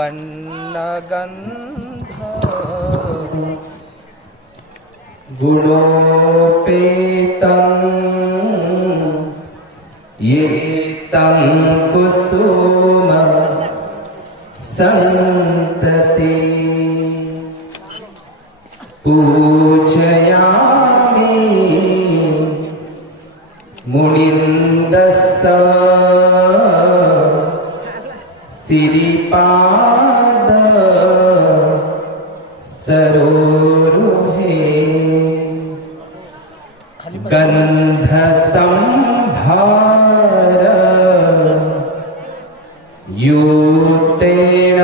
वर्णगन्ध गुणोपेतं येतं कुसुम सन्तति पूजयामि मुनिन्दस्स सिरिपाद सरोरुहे गन्धसंभार युतेन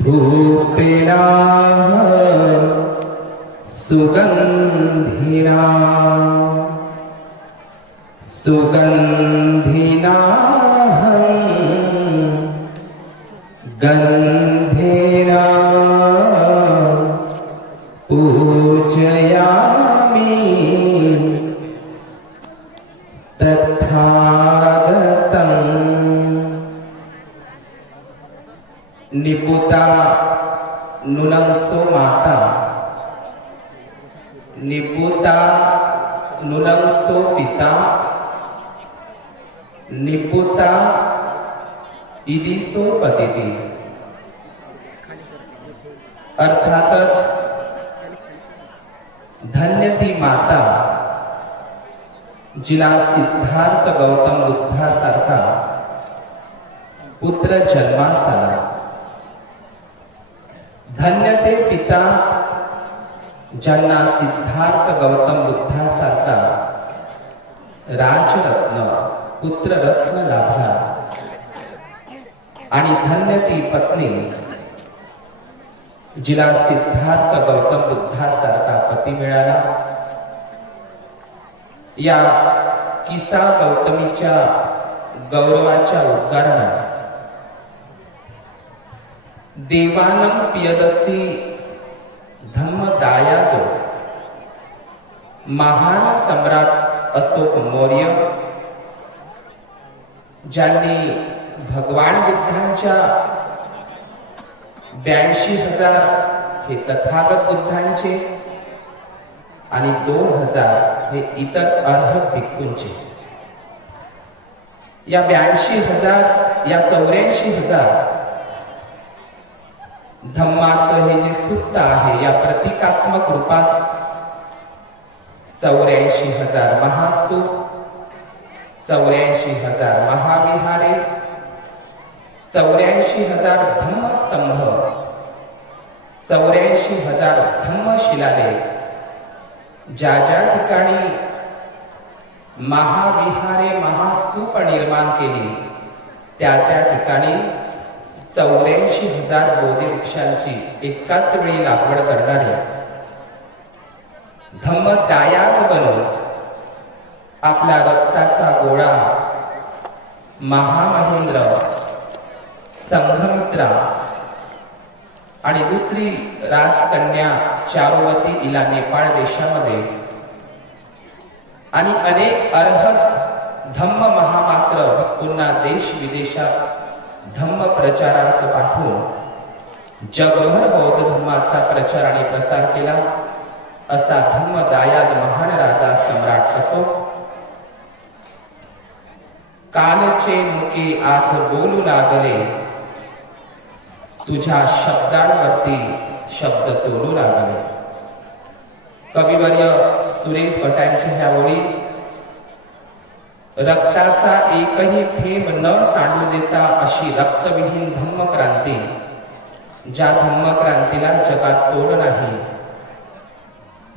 धूपेन सुगन्धिना सुगन्धिना गन्धेन पूजयामि तथागतं निपुता नुनंसो माता निपुता नुनंसो पिता निपुता इदिसो पतिती। अर्थातच धन्य ती माता जिला सिद्धार्थ गौतम बुद्धासारखा पुत्र जन्मास आला। धन्य ते पिता ज्यांना सिद्धार्थ गौतम बुद्धासारखा राजरत्न पुत्ररत्न लाभला। आणि धन्य ती पत्नी जिला सिद्धार्थ गौतम बुद्धासारखा पती मिळाला। या किसा गौतमीच्या गौरवाच्या उद्गाराने देवानं पियदसी धम्मदायादो महान सम्राट अशोक मौर्य ज्यांनी भगवान बुद्धांच्या 82,000 हे तथागत बुद्धांचे आणि 2,000 हे इतर अर्हत भिक्खूंचे, या 82,000 या 84,000 धम्माचं हे जे सूक्त आहे या प्रतिकात्मक रूपात 84,000 महास्तूप, 84,000 महाविहारे, 84,000 धम्मस्तंभ, 84,000 धम्मशिलालेख, ज्या ज्या ठिकाणी महाविहारे महास्तूप निर्माण केली त्या त्या ठिकाणी 84,000 बोधी वृक्षांची एकाच वेळी लागवड करणारे धम्मदायाद बनून आपला रक्ताचा गोळा महामहेंद्र, संघमित्रा आणि दुसरी राजकन्या चारुवती हिला नेपाळ देशामध्ये आणि अनेक अर्हत धम्म महामात्र भिक्खूंना देश विदेशात धम्म प्रचारार्थ पाठवून जगभर बौद्ध धर्माचा प्रचार आणि प्रसार केला। असा धम्मदायाद महान राजा सम्राट अशोक कालचे मुके आज बोलू लागले, तुझ्या शब्दांवरती शब्द तोलू लागले। कविवर्य सुरेश भटांच्या ह्या ओळी रक्ताचा एकही थेंब न सांडू देता अशी रक्तविहीन धम्मक्रांती, ज्या धम्मक्रांतीला जगात तोड नाही,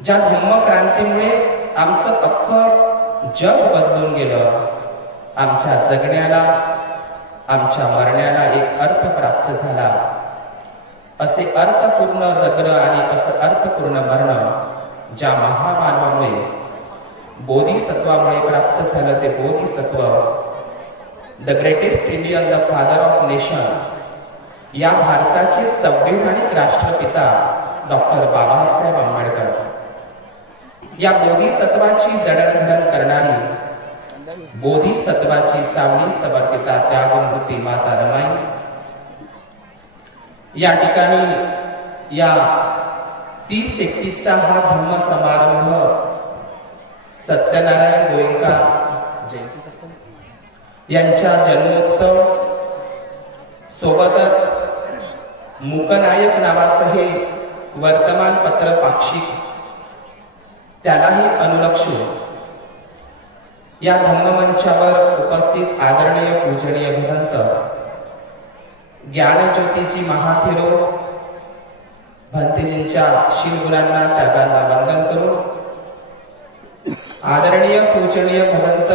ज्या धम्मक्रांतीमुळे आमचं अख्खं जग बदलून गेलं, आमच्या जगण्याला आमच्या मरण्याला एक अर्थ प्राप्त झाला। असे अर्थपूर्ण जगणं आणि असं अर्थपूर्ण मरण ज्या महामानवामुळे बोधिसत्वामुळे प्राप्त झालं ते Bodhisattva the greatest Indian, the father of nation, या भारताचे संवैधानिक राष्ट्रपिता डॉक्टर बाबासाहेब आंबेडकर, या बोधिसत्वाची जडणघडण करणारी बोधिसत्वाची सावली समर्पिता त्यागमूर्ती माता रमाई या ठिकाणी या 30-31चा हा धम्म समारंभ सत्यनारायण गोयंका यांच्या जन्मोत्सव सोबतच मुकनायक नावाचं हे वर्तमानपत्र पाक्षिक त्यालाही अनुलक्षून या धम्ममंचावर उपस्थित आदरणीय पूजनीय भदंत ज्ञानज्योतीची महाथिरो भंतेजींच्या शीलगुणांना त्यागांना वंदन करून आदरणीय पूजनीय भदंत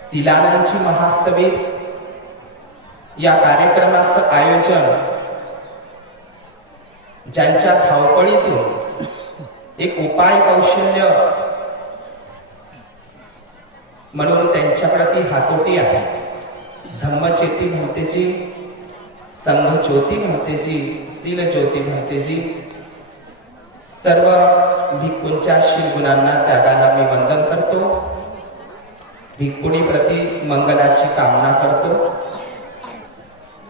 शिलानंदजी महास्तवीर या कार्यक्रमाचं आयोजन ज्यांच्या धावपळीतून एक उपाय कौशल्य म्हणून त्यांच्याप्रती हातोटी आहे धम्मज्योती भंतेजी, संघ ज्योती भंतेजी, शील ज्योती भंतेजी, सर्व भिक्खूंच्या शीलगुणांना त्यागांना मी वंदन करतो. भिक्खुनी प्रति मंगलाची कामना करतो.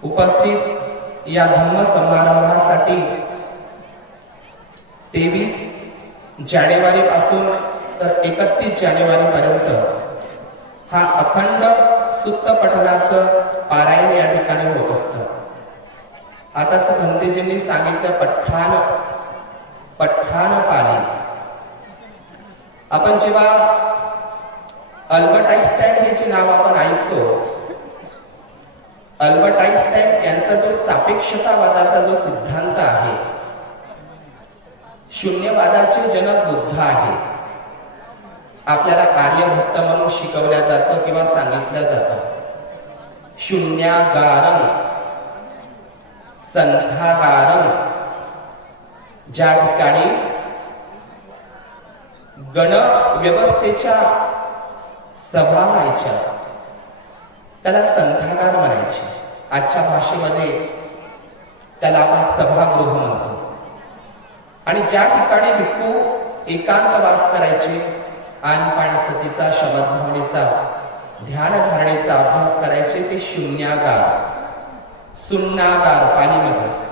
उपस्थित या धम्म समारंभासाठी 23 जानेवारी पासून तर 31 जानेवारी पर्यंत हा अखंड सुत्त पठणाचं पारायण या ठिकाणी होत असतं. आताच भंतेजींनी सांगितलं पठ्ठान पाली. आपण जेव्हा अल्बर्ट आइन्स्टाईन हे जे नाव आपण ऐकतो, अल्बर्ट आइन्स्टाईन यांचा जो सापेक्षतावादाचा जो सिद्धांत आहे, शून्यवादाचे जनक बुद्ध आहे. आपल्याला आर्यभट्ट म्हणून शिकवल्या जातं किंवा सांगितलं जातं. शून्यागारं संथागारं, ज्या ठिकाणी गण व्यवस्थेच्या सभा व्हायच्या त्याला संथागार म्हणायचे. आजच्या भाषेमध्ये त्याला आपण सभागृह म्हणतो. आणि ज्या ठिकाणी भिक्खू एकांत वास करायचे, आनपान सतीचा, शब्दभावनेचा, ध्यान धारणेचा अभ्यास करायचे, ते शून्यागार, सुन्नागार पालीमध्ये.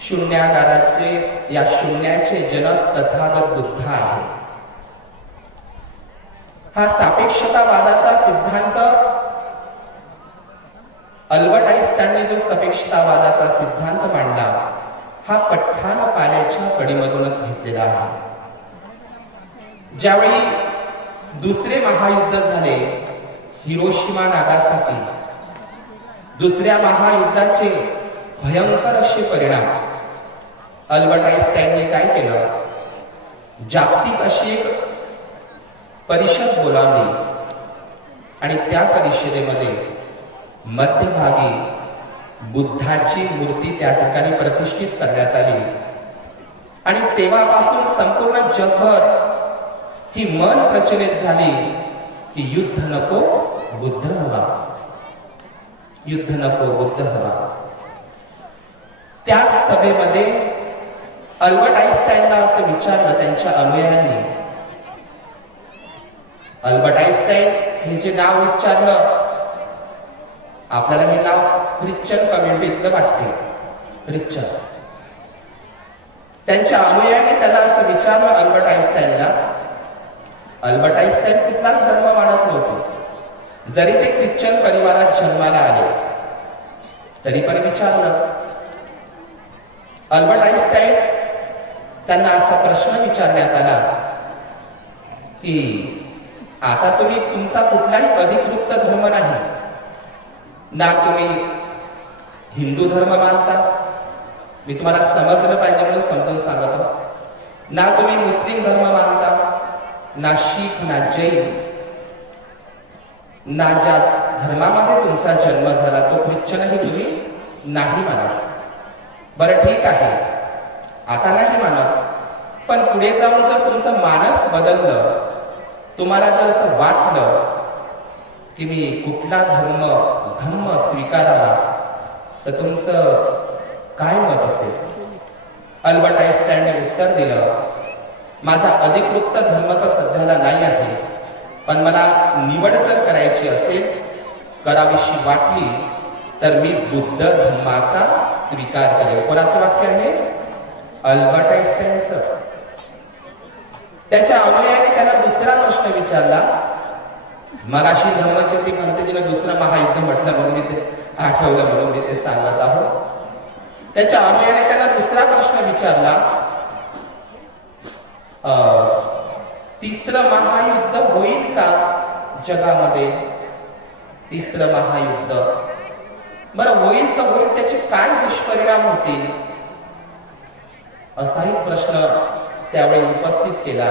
शून्यागाराचे या शून्याचे जनक तथागत बुद्ध आहे. हा सापेक्षतावादाचा सिद्धांत अल्बर्ट आइन्स्टाईनने जो सापेक्षतावादाचा सिद्धांत मांडला, हा पठ्ठान पाल्याच्या कडीमधूनच घेतलेला आहे. ज्यावेळी दुसरे महायुद्ध झाले, हिरोशिमा नागासाकी, दुसऱ्या महायुद्धाचे भयंकर असे परिणाम अल्बर्ट आइन्स्टाईनने काय केलं, जागतिक अशी एक परिषद बोलावली आणि त्या परिषदेमध्ये मध्यभागी बुद्धाची मूर्ती त्या ठिकाणी प्रतिष्ठित करण्यात आली. आणि तेव्हापासून संपूर्ण जगभर ही मन प्रचलित झाली की युद्ध नको बुद्ध हवा, युद्ध नको बुद्ध हवा. त्याच सभेमध्ये अल्बर्ट आइन्स्टाईनला असं विचारलं त्यांच्या अनुयायांनी. अल्बर्ट आइन्स्टाईन हे जे नाव उच्चारलं, आपल्याला हे नाव ख्रिश्चन कम्युनिटीतलं वाटते, ख्रिश्चन. त्यांच्या अनुयायांनी त्याला असं विचारलं अल्बर्ट आइन्स्टाईनला. अल्बर्ट आइन्स्टाईन कुठलाच धर्म मानत नव्हते, जरी ते ख्रिश्चन परिवारात जन्माला आले तरी पण विचारलं. अल्बर्ट आइन्स्टाईन त्यांना असा प्रश्न विचारण्यात आला की आता तुम्ही तुमचा कुठलाही अधिकृत धर्म नाही ना, तुम्ही हिंदू धर्म मानता, मी तुम्हाला समजलं पाहिजे म्हणून समजून सांगतो, ना तुम्ही मुस्लिम धर्म मानता, ना शीख, ना जैन, ना ज्या धर्मामध्ये तुमचा जन्म झाला तो ख्रिश्चनही तुम्ही नाही माना. बरं ठीक आहे, आता नाही मानत, पण पुढे जाऊन जर तुमचं मानस बदललं, तुम्हाला जर असं वाटलं की मी कुठला धम्म स्वीकारावा, तर तुमचं काय मत असेल? अल्बर्ट आइन्स्टाईनने उत्तर दिलं, माझा अधिकृत धर्म तर सध्याला नाही आहे, पण मला निवड जर करायची असेल, करावीशी वाटली, तर मी बुद्ध धम्माचा स्वीकार करेल. कोणाचं वाक्य आहे? अल्बर्ट आइन्स्टाईनचं. त्याच्या अनुयायाने त्याला दुसरा प्रश्न विचारला. मगाशी धम्मचेती म्हणते तिने दुसरं महायुद्ध म्हटलं म्हणून मी ते आठवलं, म्हणून मी ते सांगत आहोत. त्याच्या अनुयायाने त्याला दुसरा प्रश्न विचारला, तिसरं महायुद्ध होईल का जगामध्ये? तिसरं महायुद्ध बरं होईल तर होईल, त्याचे काय दुष्परिणाम होतील, असाही प्रश्न त्यावेळी उपस्थित केला.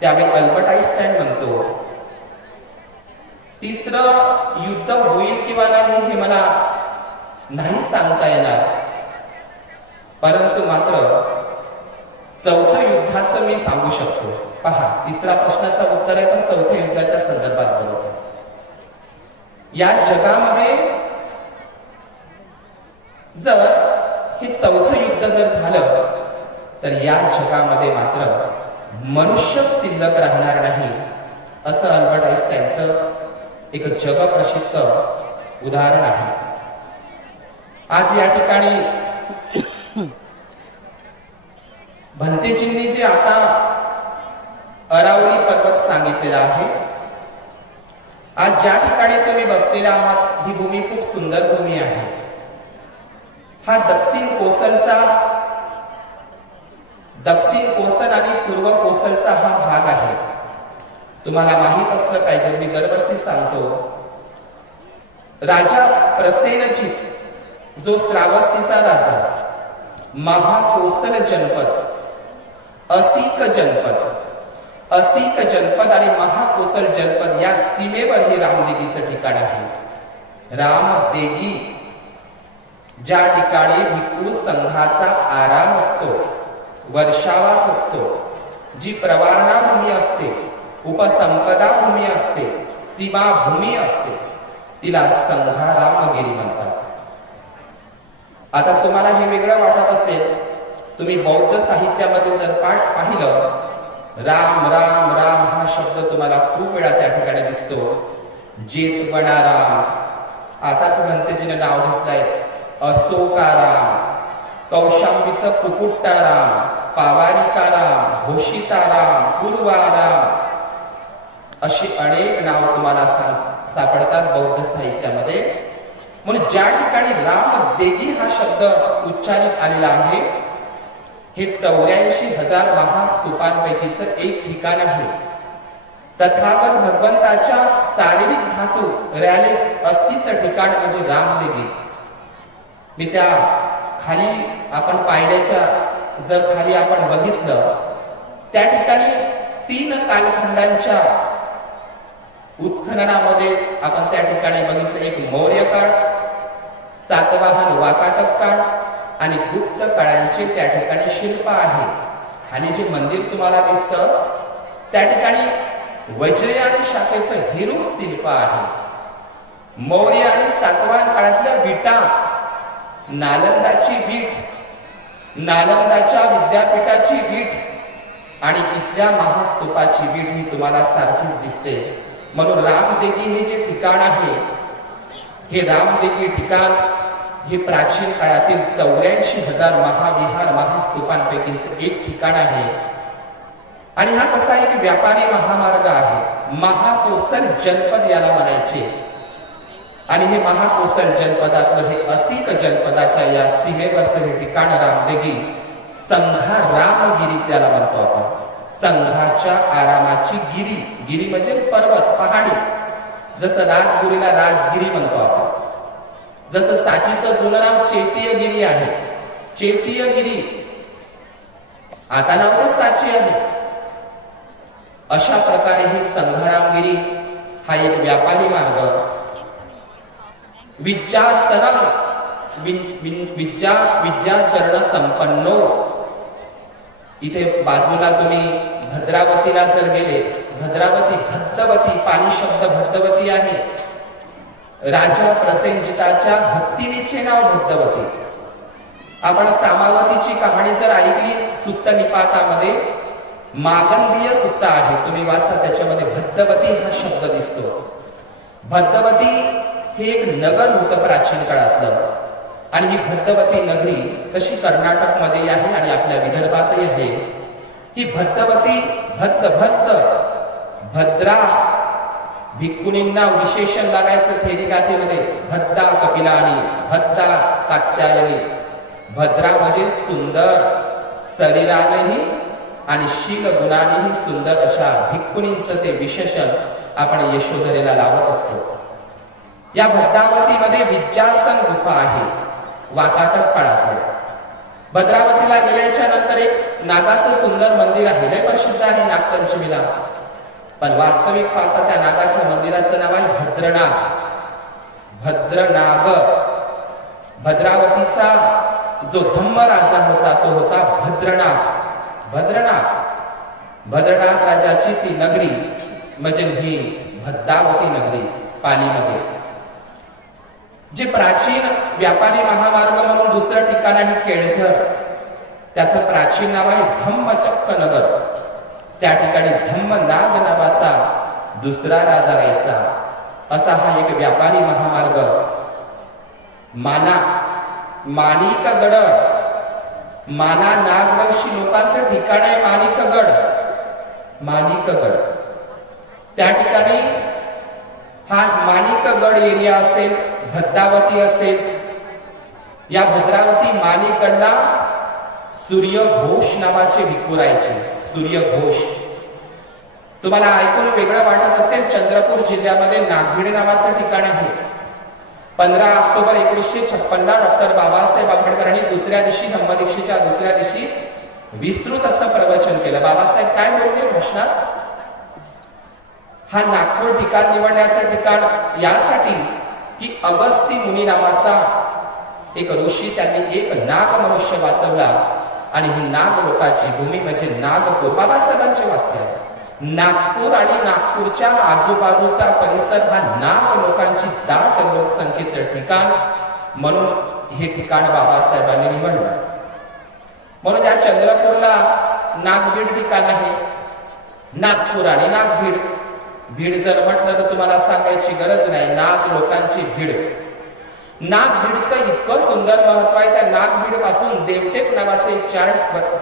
त्यावेळी अल्बर्ट आइन्स्टाईन म्हणतो, तिसरं युद्ध होईल किंवा नाही हे मला नाही सांगता येणार, परंतु मात्र चौथं युद्धाचं मी सांगू शकतो. पहा, तिसरा प्रश्नाचं उत्तर आहे, पण चौथ्या युद्धाच्या संदर्भात बोलतो. या जगामध्ये जर हे चौथं युद्ध जर झालं, तर या जगामध्ये मात्र मनुष्य शिल्लक राहणार नाही, असं अल्बर्ट आइन्स्टाईनचं एक जगप्रसिद्ध उदाहरण आहे. आज या ठिकाणी भंतेजींनी जे आता अरावली पर्वत सांगितलेला आहे, आज ज्या ठिकाणी तुम्ही बसलेला आहात, ही भूमी खूप सुंदर भूमी आहे. हा दक्षिण कोसल आणि पूर्व कोसलचा हा भाग आहे. तुम्हाला माहित असलं पाहिजे, मी दरवर्षी सांगतो, राजा प्रसेनजित जो श्रावस्तीचा राजा, महाकोसल जनपद, असिक जनपद आणि महाकोसल जनपद या सीमेवर हे रामदेगीचं ठिकाण आहे. रामदेगी, ज्या ठिकाणी भिक्खू संघाचा आराम असतो, वर्षावास असतो, जी प्रवारणा भूमी असते, उपसंपदा भूमी असते, सीमा भूमी असते, तिला संघारामगिरी म्हणतात. आता तुम्हाला हे वेगळं वाटत असेल, तुम्ही बौद्ध साहित्यामध्ये जर पाहिलं, राम राम राम हा शब्द तुम्हाला खूप वेळा त्या ठिकाणी दिसतो. जेतवना राम, आताच भंतेजीने नाव घेतलंय अशोकाराम, कौशांबीचं कुकुट्टाराम, पावारिकाराम, घोषिताराम, पूर्वाराम, अशी अनेक नाव तुम्हाला सापडतात बौद्ध साहित्यामध्ये. म्हणून ज्या ठिकाणी रामदेगी हा शब्द उच्चारित आलेला आहे, हे 84,000 महास्तूपांपैकीचं एक ठिकाण आहे. तथागत भगवंताच्या शारीरिक धातू रॅलेक्स अस्थिचं ठिकाण म्हणजे रामदेगी. मी त्या खाली आपण पायऱ्याच्या जर खाली आपण बघितलं, त्या ठिकाणी 3 कालखंडांच्या उत्खननामध्ये आपण त्या ठिकाणी बघितलं. एक मौर्य काळ, सातवाहन वाकाटक काळ आणि गुप्त काळांचे त्या ठिकाणी शिल्प आहे. खाली जे मंदिर तुम्हाला दिसतं, त्या ठिकाणी वज्रे आणि शाखेचं हिरूक शिल्प आहे. मौर्य आणि सातवाहन काळातल्या विटा, नालंदाची वीट, नालंदाच्या विद्यापीठाची वीट आणि इथल्या महास्तूपाची वीट ही तुम्हाला सारखीच दिसते. म्हणून रामदेगी हे जे ठिकाण आहे, हे रामदेगी ठिकाण हे प्राचीन काळातील 84,000 महाविहार महास्तूपांपैकीचं एक ठिकाण आहे. आणि हा कसा आहे की व्यापारी महामार्ग आहे. महाकोसल जनपद याला म्हणायचे. आणि हे महाकोसल जनपदातलं हे असिक जनपदाच्या या सीमेवरचं हे ठिकाण रामदेगी, संघा रामगिरी त्याला म्हणतो आपण. संघाच्या आरामाची गिरी, गिरी म्हणजे पर्वत, पहाडी. जसं राजगिरीला राजगिरी म्हणतो आपण, जसं साचीचं जुनं नाव चेतीयगिरी आहे, चेतीयगिरी, आता नाव ते साची आहे. अशा प्रकारे हे संघारामगिरी हा एक व्यापारी मार्ग, विद्याचरण संपन्नो. इथे बाजूला तुम्ही भद्रावतीला जर गेले, भद्रावती, भद्दवती, पाली शब्द भद्दवती आहे. राजा प्रसेनजिताच्या हत्तीनीचे नाव भद्दवती. आपण सामावतीची कहाणी जर ऐकली सुत्त निपातामध्ये, मागंदीय सुत्ता आहे, तुम्ही वाचा, त्याच्यामध्ये भद्दवती हा शब्द दिसतो. भद्दवती हे एक नगर होतं प्राचीन काळातलं, आणि ही भद्दवती नगरी तशी कर्नाटकमध्ये आहे आणि आपल्या विदर्भातही आहे. ही भद्दवती भद्रा भिक्खुनींना विशेषण लागायचं थेरिकातीमध्ये, भद्दा कपिलानी, भद्दा कात्यायनी. भद्रा म्हणजे सुंदर शरीरानेही आणि शील गुणानेही सुंदर अशा भिक्खुनींचं ते विशेषण आपण यशोधरेला लावत असतो. या भद्रावतीमध्ये विज्जासन गुफा आहे, वाकाटक काळातल्या. भद्रावतीला गेल्याच्या नंतर एक नागाचं सुंदर मंदिर आहे, लय प्रसिद्ध आहे नागपंचमीला. पण वास्तविक पाहता त्या नागाच्या मंदिराचं नाव आहे भद्रनाग. भद्रनाग. भद्रावतीचा जो धम्म राजा होता तो होता भद्रनाग. भद्रनाग राजाची ती नगरी म्हणजे ही भद्रावती नगरी पालीमध्ये. जे प्राचीन व्यापारी महामार्ग म्हणून दुसरं ठिकाण आहे केळझर, त्याचं प्राचीन नाव आहे धम्मचक्क नगर. त्या ठिकाणी धम्मनाग नावाचा दुसरा राजा राहायचा. असा हा एक व्यापारी महामार्ग. माणिकगड, माना नागवंशी लोकांचं ठिकाण आहे माणिकगड. त्या ठिकाणी हा माणिकगड एरिया असेल, भद्रावती असेल. या भद्रावती माणिकगडला सूर्यघोष नावाचे भिक्खू राहायचे. सूर्यघोष तुम्हाला ऐकून वेगळं वाटत असेल, चंद्रपूर जिल्ह्यामध्ये नागभीड नावाचं ठिकाण आहे. 15 ऑक्टोबर 1956 डॉक्टर बाबासाहेब आंबेडकरांनी दुसऱ्या दिवशी धम्मदीक्षेच्या दुसऱ्या दिवशी विस्तृत असं प्रवचन केलं. बाबासाहेब काय बोलले भाषणात? हा नागपूर ठिकाण निवडण्याचं ठिकाण यासाठी की अगस्ती मुनी नावाचा एक ऋषी, त्यांनी एक नाग मनुष्य वाचवला आणि ही नाग लोकांची भूमी म्हणजे नागपूर. बाबासाहेबांचे वाक्य आहे. नागपूर आणि नागपूरच्या आजूबाजूचा परिसर हा नाग लोकांची दाट लोकसंख्येचं ठिकाण म्हणून हे ठिकाण बाबासाहेबांनी निवडलं. म्हणून या चंद्रपूरला नागभीड ठिकाण आहे. नागपूर आणि नागभीड. भीड जर म्हटलं तर तुम्हाला सांगायची गरज नाही, नाग लोकांची भीड. नागभीडचं इतकं सुंदर महत्व आहे. त्या नागभीड पासून देवटेक नावाचं एक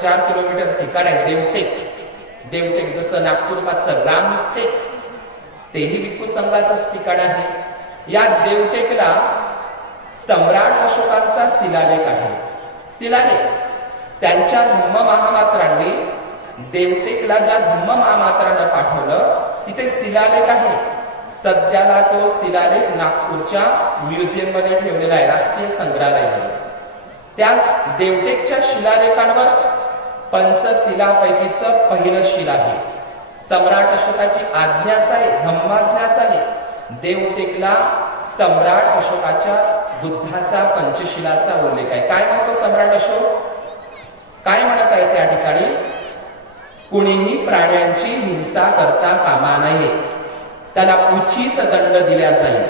4 किलोमीटर ठिकाण आहे. देवटेक जसं नागपूर पासून रामटेक, तेही भिक्खू संघाचंच ठिकाण आहे. या देवटेकला सम्राट अशोकांचा शिलालेख आहे. शिलालेख त्यांच्या धम्म महामात्रांनी देवटेकला ज्या धम्म महामात्रांना पाठवलं तिथे शिलालेख आहे. सध्याला तो शिलालेख नागपूरच्या म्युझियम मध्ये ठेवलेला आहे, राष्ट्रीय संग्रहालयामध्ये. त्या देवटेकच्या शिलालेखांवर पंचशिलापैकीचं पहिलं शिल आहे. सम्राट अशोकाची आज्ञाच आहे, धम्माज्ञाच आहे. देवटेकला सम्राट अशोकाच्या बुद्धाचा पंचशिलाचा उल्लेख आहे. काय म्हणतो सम्राट अशोक? काय म्हणत आहे त्या ठिकाणी? कुणीही प्राण्यांची हिंसा करता कामा नये, त्याला उचित दंड दिला जाईल,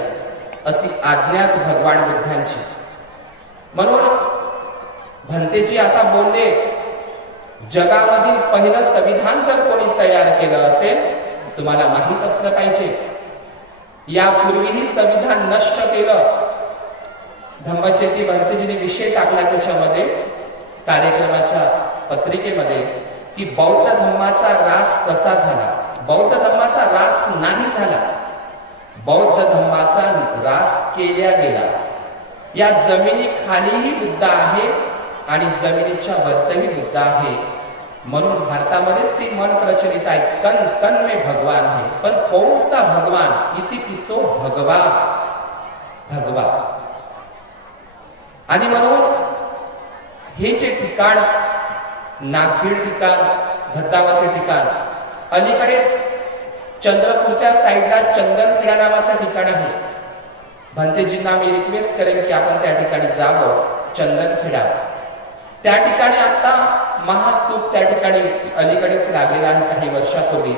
अशी आज्ञाच भगवान बुद्धांची. म्हणून भंतेजी आता बोलले, जगामधील पहिलं संविधान जर कोणी तयार केलं असेल, तुम्हाला माहित असलं पाहिजे, यापूर्वीही संविधान नष्ट केलं. धम्मचेती भंतेजीने विषय टाकला त्याच्यामध्ये कार्यक्रमाच्या पत्रिकेमध्ये की बौद्ध धम्माचा ऱ्हास कसा झाला. बौद्ध धम्माचा ऱ्हास नाही झाला, बौद्ध धम्माचा ऱ्हास केला गेला. या जमिनी खालीही बुद्ध आहे आणि जमिनीच्या वरतही बुद्ध आहे. म्हणून भारतामध्येच ती मन प्रचलित आहे, कन कन में भगवान है. पण कौन सा भगवान? इति पिसो भगवा. आणि म्हणून हे जे ठिकाण, नागभीड ठिकाण, भद्रावती ठिकाण, अलीकडेच चंद्रपूरच्या साईडला चंदनखेडा नावाचं ठिकाण आहे. भंतेजींना मी रिक्वेस्ट करेन की आपण त्या ठिकाणी जावं. चंदनखेडा, त्या ठिकाणी आता महास्तूप त्या ठिकाणी अलीकडेच लागलेला आहे काही वर्षापूर्वी,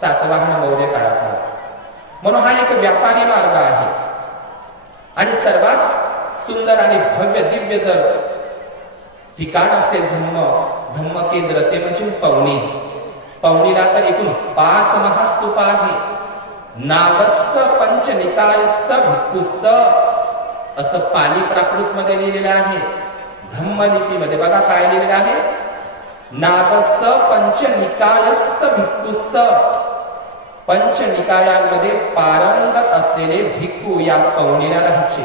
सातवाहन मौर्य काळातला. म्हणून हा एक व्यापारी मार्ग आहे. आणि सर्वात सुंदर आणि भव्य दिव्य जर ठिकाण असेल धम्म केंद्र, ते म्हणजे पवनी. पवनीला तर एकूण 5 महास्तूप आहे. नागस्स पंचनिकायस्स भिक्खुस्स असं पाली प्राकृत मध्ये लिहिलेलं आहे. धम्मलिपीमध्ये बघा काय लिहिलेलं आहे, नागस्स पंचनिकायस्स भिक्खुस्स. पंचनिकायांमध्ये पारंगत असलेले भिक्खू या पवनीला राहायचे.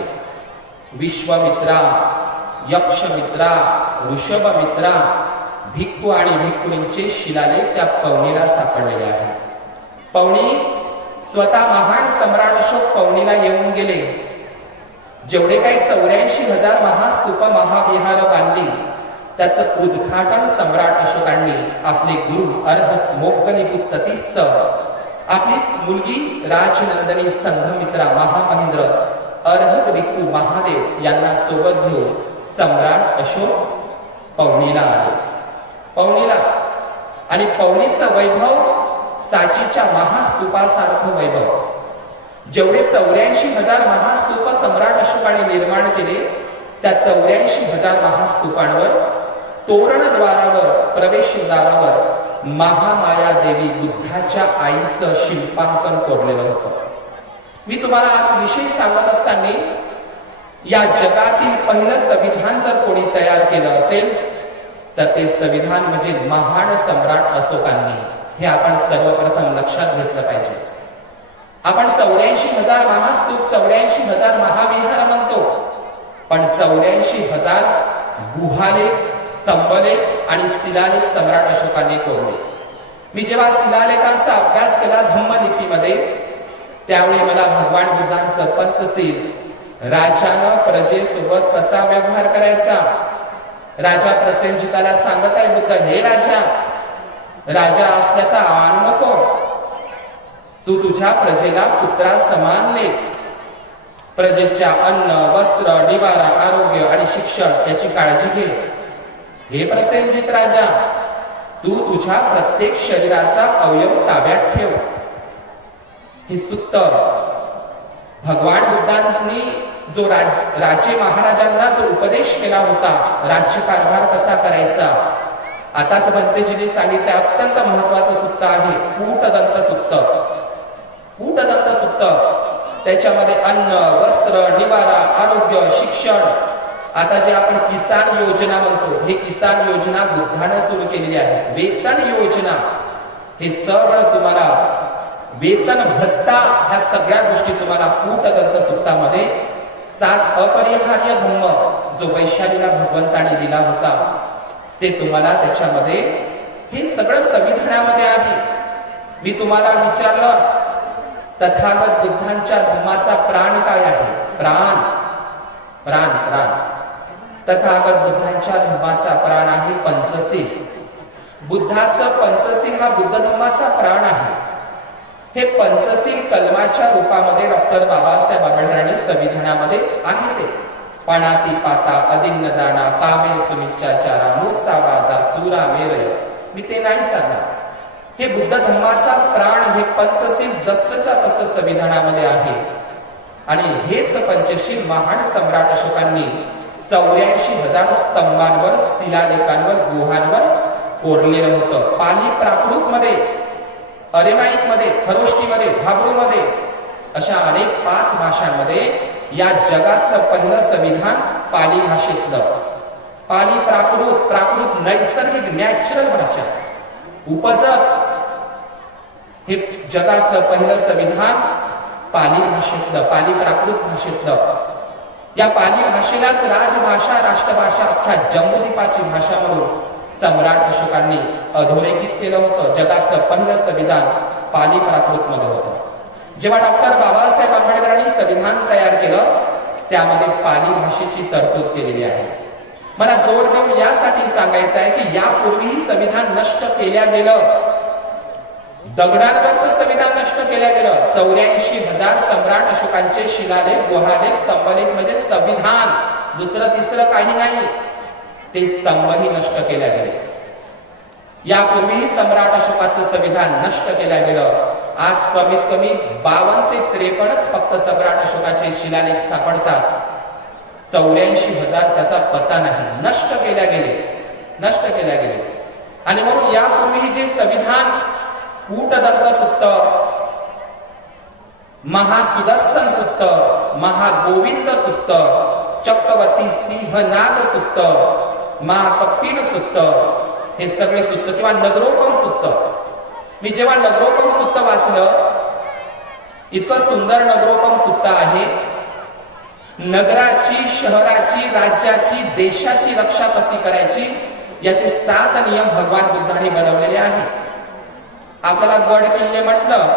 विश्वामित्रा, यक्षमित्रा, ऋषभमित्रा भिक्खू आणि भिक्खुनींचे शिलालेख त्या पवनीला सापडलेले आहेत. पवनी स्वतः महान सम्राट अशोक पवनीला येऊन गेले. जेवढे काही 84,000 महास्तूप महाविहार बांधली त्याचं उद्घाटन सम्राट अशोकांनी आपले गुरु अर्हत मोक्कलिपुत्त तिस्स, आपली मुलगी राजनंदिनी संघमित्रा महामहेंद्र अर्हत भिक्खू महादेव यांना सोबत घेऊन सम्राट अशोक पवनीला आले. पवनीला आणि पवनीचं वैभव साचीच्या महास्तूपासारखं वैभव. जेवढे 84,000 महास्तूप सम्राट अशोकाने निर्माण केले त्या 84,000 महास्तूपांवर तोरणद्वारावर प्रवेशद्वारावर महामाया देवी बुद्धाच्या आईचं शिल्पांकन कोरलेलं होतं. मी तुम्हाला आज विषय सांगत असताना या जगातील पहिलं संविधान जर कोणी तयार केलं असेल तर ते संविधान म्हणजे महान सम्राट अशोकांनी. हे आपण सर्वप्रथम लक्षात घेतलं पाहिजे. आपण 84,000 महास्तूप 84,000 महाविहार म्हणतो, पण 84,000 गुहालेख, स्तंभलेख आणि शिलालेख सम्राट अशोकांनी कोरले. मी जेव्हा शिलालेखांचा अभ्यास केला धम्मलिपीमध्ये त्यावेळी मला भगवान बुद्धांचं पंचशील, राजानं प्रजेसोबत कसा व्यवहार करायचा, राजा प्रसेनजिताला सांगत आहे बुद्ध, हे राजा, राजा असल्याचा आण नको, तू तुझ्या प्रजेला पुत्रा समान लेख, प्रजेच्या अन्न, वस्त्र, निवारा, आरोग्य आणि शिक्षण याची काळजी घे. हे प्रसेनजित राजा, तू तुझ्या प्रत्येक शरीराचा अवयव ताब्यात ठेव. हे सुत्त भगवान बुद्धांनी जो राजे महाराजांना जो उपदेश केला होता राज्यकारभार कसा करायचा. आताच भंतेजींनी सांगितले अत्यंत महत्वाचं सुत्त आहे कूटदंत सुत्त. कूटदंत सुत्त त्याच्यामध्ये अन्न, वस्त्र, निवारा, आरोग्य, शिक्षण. आता जे आपण किसान योजना म्हणतो, हे किसान योजना बुद्धाने सुरू केलेली आहे. वेतन योजना, हे सगळं तुम्हाला वेतन भत्ता, ह्या सगळ्या गोष्टी तुम्हाला कूटदंत सुत्तामध्ये 7 अपरिहार्य धम्म जो वैशालीला भगवंताने दिला होता ते तुम्हाला त्याच्यामध्ये हे सगळं संविधानामध्ये आहे. मी तुम्हाला विचारलं तथागत बुद्धांच्या धम्माचा प्राण काय आहे? प्राण प्राण प्राण तथागत बुद्धांच्या धम्माचा प्राण आहे पंचशील. बुद्धाचं पंचशील हा बुद्ध धम्माचा प्राण आहे. हे पंचशील कलमाच्या रूपामध्ये डॉक्टर बाबासाहेब आंबेडकरांनी संविधानामध्ये आहे. ते पाणातिपाता, अदिन्नदाना, कामे सुमिच्चाचारा, मुसावादा, सुरा मेरय, मी ते नाही सांगणार. हे बुद्ध धम्माचा प्राण, हे पंचशील जसच्या तसं संविधानामध्ये आहे. आणि हेच पंचशील महान सम्राट अशोकांनी 84,000 स्तंभांवर, शिलालेखांवर, गुहांवर कोरलेलं होतं. पाली प्राकृत मध्ये, अरेमाईक मध्ये, खरोष्टी मध्ये, भाब्रू मध्ये अशा अनेक 5 भाषांमध्ये या जगातलं पहिलं संविधान पाली भाषेतलं. पाली प्राकृत, प्राकृत नैसर्गिक नॅचरल भाषा, उपजत, हे जगातलं पहिलं संविधान पाली भाषेतलं, पाली प्राकृत भाषेतलं. या पाली भाषेलाच राजभाषा, राष्ट्रभाषा, अख्ख्या जम्बूद्वीपाची भाषा म्हणून सम्राट अशोकांनी अधोरेखित केलं होतं. जगातलं पहिलं संविधान पाली प्राकृत मध्ये होतं. जेव्हा डॉक्टर बाबासाहेब आंबेडकरांनी संविधान तयार केलं त्यामध्ये पाली भाषेची तरतूद केलेली आहे. मला जोर देऊन यासाठी सांगायचं आहे की यापूर्वीही संविधान नष्ट केल्या गेलं. दगडांवरचं संविधान नष्ट केल्या गेलं. 84,000 सम्राट अशोकांचे शिलालेख, गुहालेख, स्तंभलेख म्हणजे संविधान, दुसरं तिसरं काही नाही. ते स्तंभही नष्ट केल्या गेले. यापूर्वीही सम्राट अशोकाचं संविधान नष्ट केल्या गेलं. आज कमीत कमी 52 ते 53च फक्त सम्राट अशोकाचे शिलालेख सापडतात. 84,000 त्याचा पत्ता नाही. नष्ट केल्या गेले, नष्ट केल्या गेले. आणि म्हणून यापूर्वी जे संविधान कूटदंत सुक्त, महासुदर्शन सुक्त, महागोविंद सुक्त, चक्रवर्ती सिंहनाद सुक्त, महाकपिल सुक्त, हे सगळे सुक्त किंवा नगरोपम सुक्त. मी जेव्हा नगरोपम सुक्त वाचलं, इतकं सुंदर नगरोपम सुक्त आहे. नगराची, शहराची, राज्याची, देशाची रक्षा कशी करायची याचे 7 नियम भगवान बुद्धाने बनवलेले आहे. आपल्याला गड किल्ले म्हटलं,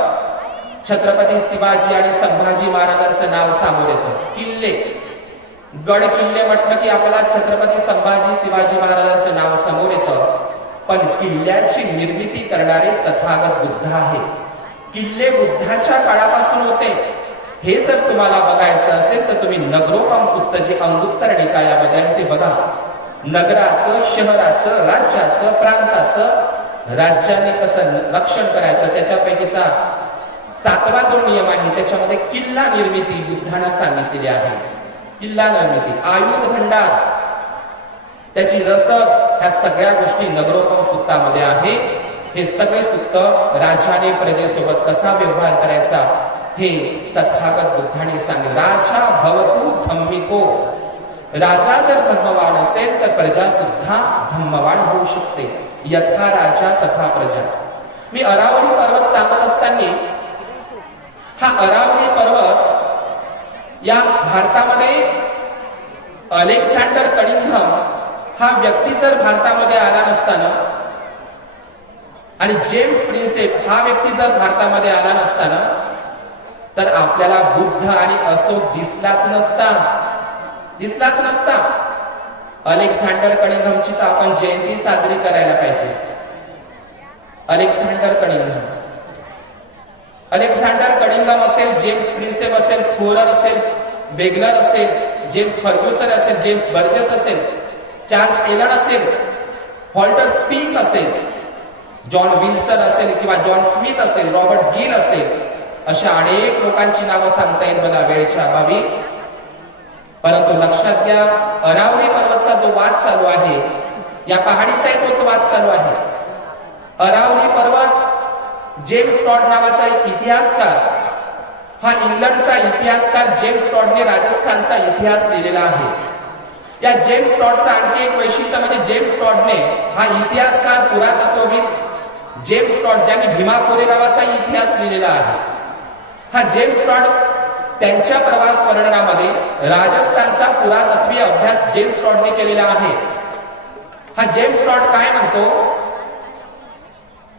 छत्रपती शिवाजी आणि संभाजी महाराजांचं नाव समोर येतं. किल्ले, गड किल्ले म्हटलं की आपल्याला छत्रपती संभाजी शिवाजी महाराजांचं नाव समोर येतं. पण किल्ल्याची निर्मिती करणारे तथागत बुद्ध आहे. किल्ले बुद्धाच्या काळापासून होते. हे जर तुम्हाला बघायचं असेल तर तुम्ही नगरोपम सुक्त जे अंगुत्तर निकायामध्ये आहे ते बघा. नगराचं, शहराचं, राज्याचं, प्रांताचं राज्याने कसं रक्षण करायचं त्याच्यापैकीचा 7वा जो नियम आहे त्याच्यामध्ये किल्ला निर्मिती बुद्धाने सांगितलेली आहे. किल्ला निर्मिती, आयुध भंडार, त्याची रसद, ह्या सगळ्या गोष्टी नगरोपम सुक्तामध्ये आहे. हे सगळे सुक्त राजाने प्रजेसोबत कसा व्यवहार करायचा हे तथागत बुद्धाने सांगितले. राजा भवतु धम्मिको, राजा जर धर्मवान असेल तर प्रजा सुद्धा धम्मवान होऊ शकते. यथा राजा तथा प्रजा. मी अरावली पर्वत सांगत असताना हा अरावली पर्वत या भारतामध्ये अलेक्झांडर कनिंघम हा व्यक्ती जर भारतामध्ये आला नसताना आणि जेम्स प्रिन्सेप हा व्यक्ती जर भारतामध्ये आला नसताना तर आपल्याला बुद्ध आणि अशोक दिसलाच नसता. अलेक्झांडर कनिंघमची तर आपण जयंती साजरी करायला पाहिजे. अलेक्झांडर कनिंघम असेल, जेम्स प्रिन्सेप असेल, फोरर असेल, बेगलर असेल, जेम्स फर्ग्युसन असेल, जेम्स बर्जेस असेल, चार्ल्स एलन असेल, वॉल्टर स्पीक असेल, जॉन विल्सन असेल किंवा जॉन स्मिथ असेल, रॉबर्ट गिल असेल, अशा अनेक लोकांची नावं सांगता येईल मला वेळेच्या अभावी. परंतु लक्षात घ्या, अरावली पर्वतचा जो वाद चालू आहे, या पहाडीचाही तोच वाद चालू आहे. अरावली पर्वत, जेम्स टॉड नावाचा एक इतिहासकार, हा इंग्लंडचा इतिहासकार जेम्स टॉडने राजस्थानचा इतिहास लिहिलेला आहे. या जेम्स टॉडचा आणखी एक वैशिष्ट्य म्हणजे जेम्स टॉडने, हा इतिहासकार, पुरातत्वविद जेम्स टॉड ज्यांनी भीमा कोरेगावाचा इतिहास लिहिलेला आहे, हा जेम्स टॉड त्यांच्या प्रवास वर्णनामध्ये राजस्थानचा पुरातत्वीय अभ्यास जेम्स टॉडने केलेला आहे. हा जेम्स टॉड काय म्हणतो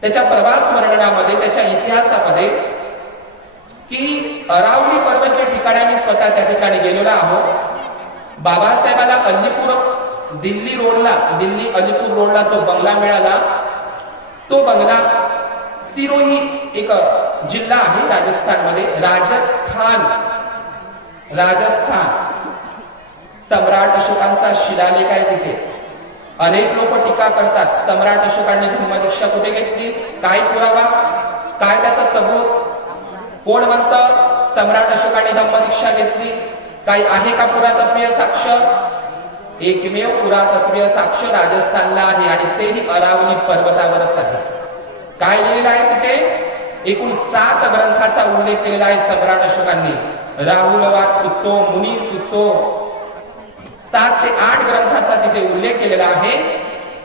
त्याच्या प्रवास वर्णनामध्ये, त्याच्या इतिहासामध्ये, की अरावली पर्वतच्या ठिकाणी आम्ही स्वतः त्या ठिकाणी गेलेलो आहोत. बाबासाहेबाला दिल्ली अलीपूर रोडला जो बंगला मिळाला, तो बंगला सिरोही एक जिल्हा आहे राजस्थानमध्ये, राजस्थान सम्राट अशोकांचा शिलालेख आहे तिथे. अनेक लोक टीका करतात सम्राट अशोकांनी धम्मदीक्षा कुठे घेतली, काय पुरावा, काय त्याचा सबूत, कोण म्हणतं सम्राट अशोकांनी धम्मदीक्षा घेतली, काही आहे का पुरातत्वीय साक्ष? एकमेव पुरातत्वीय साक्ष राजस्थानला आहे आणि तेही अरावली पर्वतावरच आहे. काय लिहिलेलं आहे तिथे? एकूण 7 ग्रंथाचा उल्लेख केलेला आहे सम्राट अशोकांनी. राहुलवाद सुत्तो, मुनी सुत्तो, 7 ते 8 ग्रंथाचा तिथे उल्लेख केलेला आहे.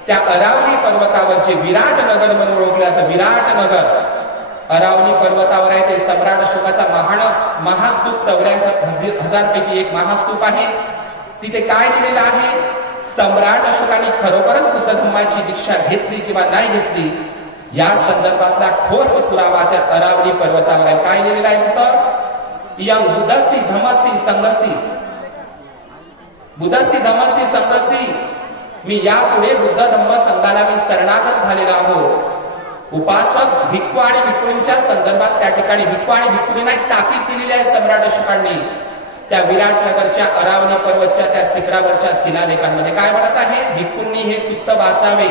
त्या अरावली पर्वतावर जे विराट नगर म्हणून ओळखले जातं, विराट नगर अरावली पर्वतावर आहे. ते सम्राट अशोकाचा महास्तूप 84,000 पैकी एक महास्तूप आहे. तिथे काय दिलेलं आहे? सम्राट अशोकाने खरोखरच बुद्ध धम्माची दीक्षा घेतली किंवा नाही घेतली या संदर्भातला ठोस पुरावा त्या अरावली पर्वतावर आहे. काय लिहिलेलं आहे तिथं? यं बुद्धस्ति धम्मस्ति संगस्ति, बुद्धस्ति धम्मस्ति संगस्ति. मी यापुढे बुद्ध धम्म संघाला मी शरणागत झालेला आहो. उपासक भिक्खू आणि भिक्खुणींच्या संदर्भात त्या ठिकाणी भिक्खू आणि भिक्खुणींना एक ताकीद दिलेली आहे सम्राट अशोकांनी. त्या विराटनगरच्या अरावली पर्वतच्या त्या शिखरावरच्या शिलालेखांमध्ये काय म्हणत आहे? भिक्खूंनी हे सुत्त वाचावे,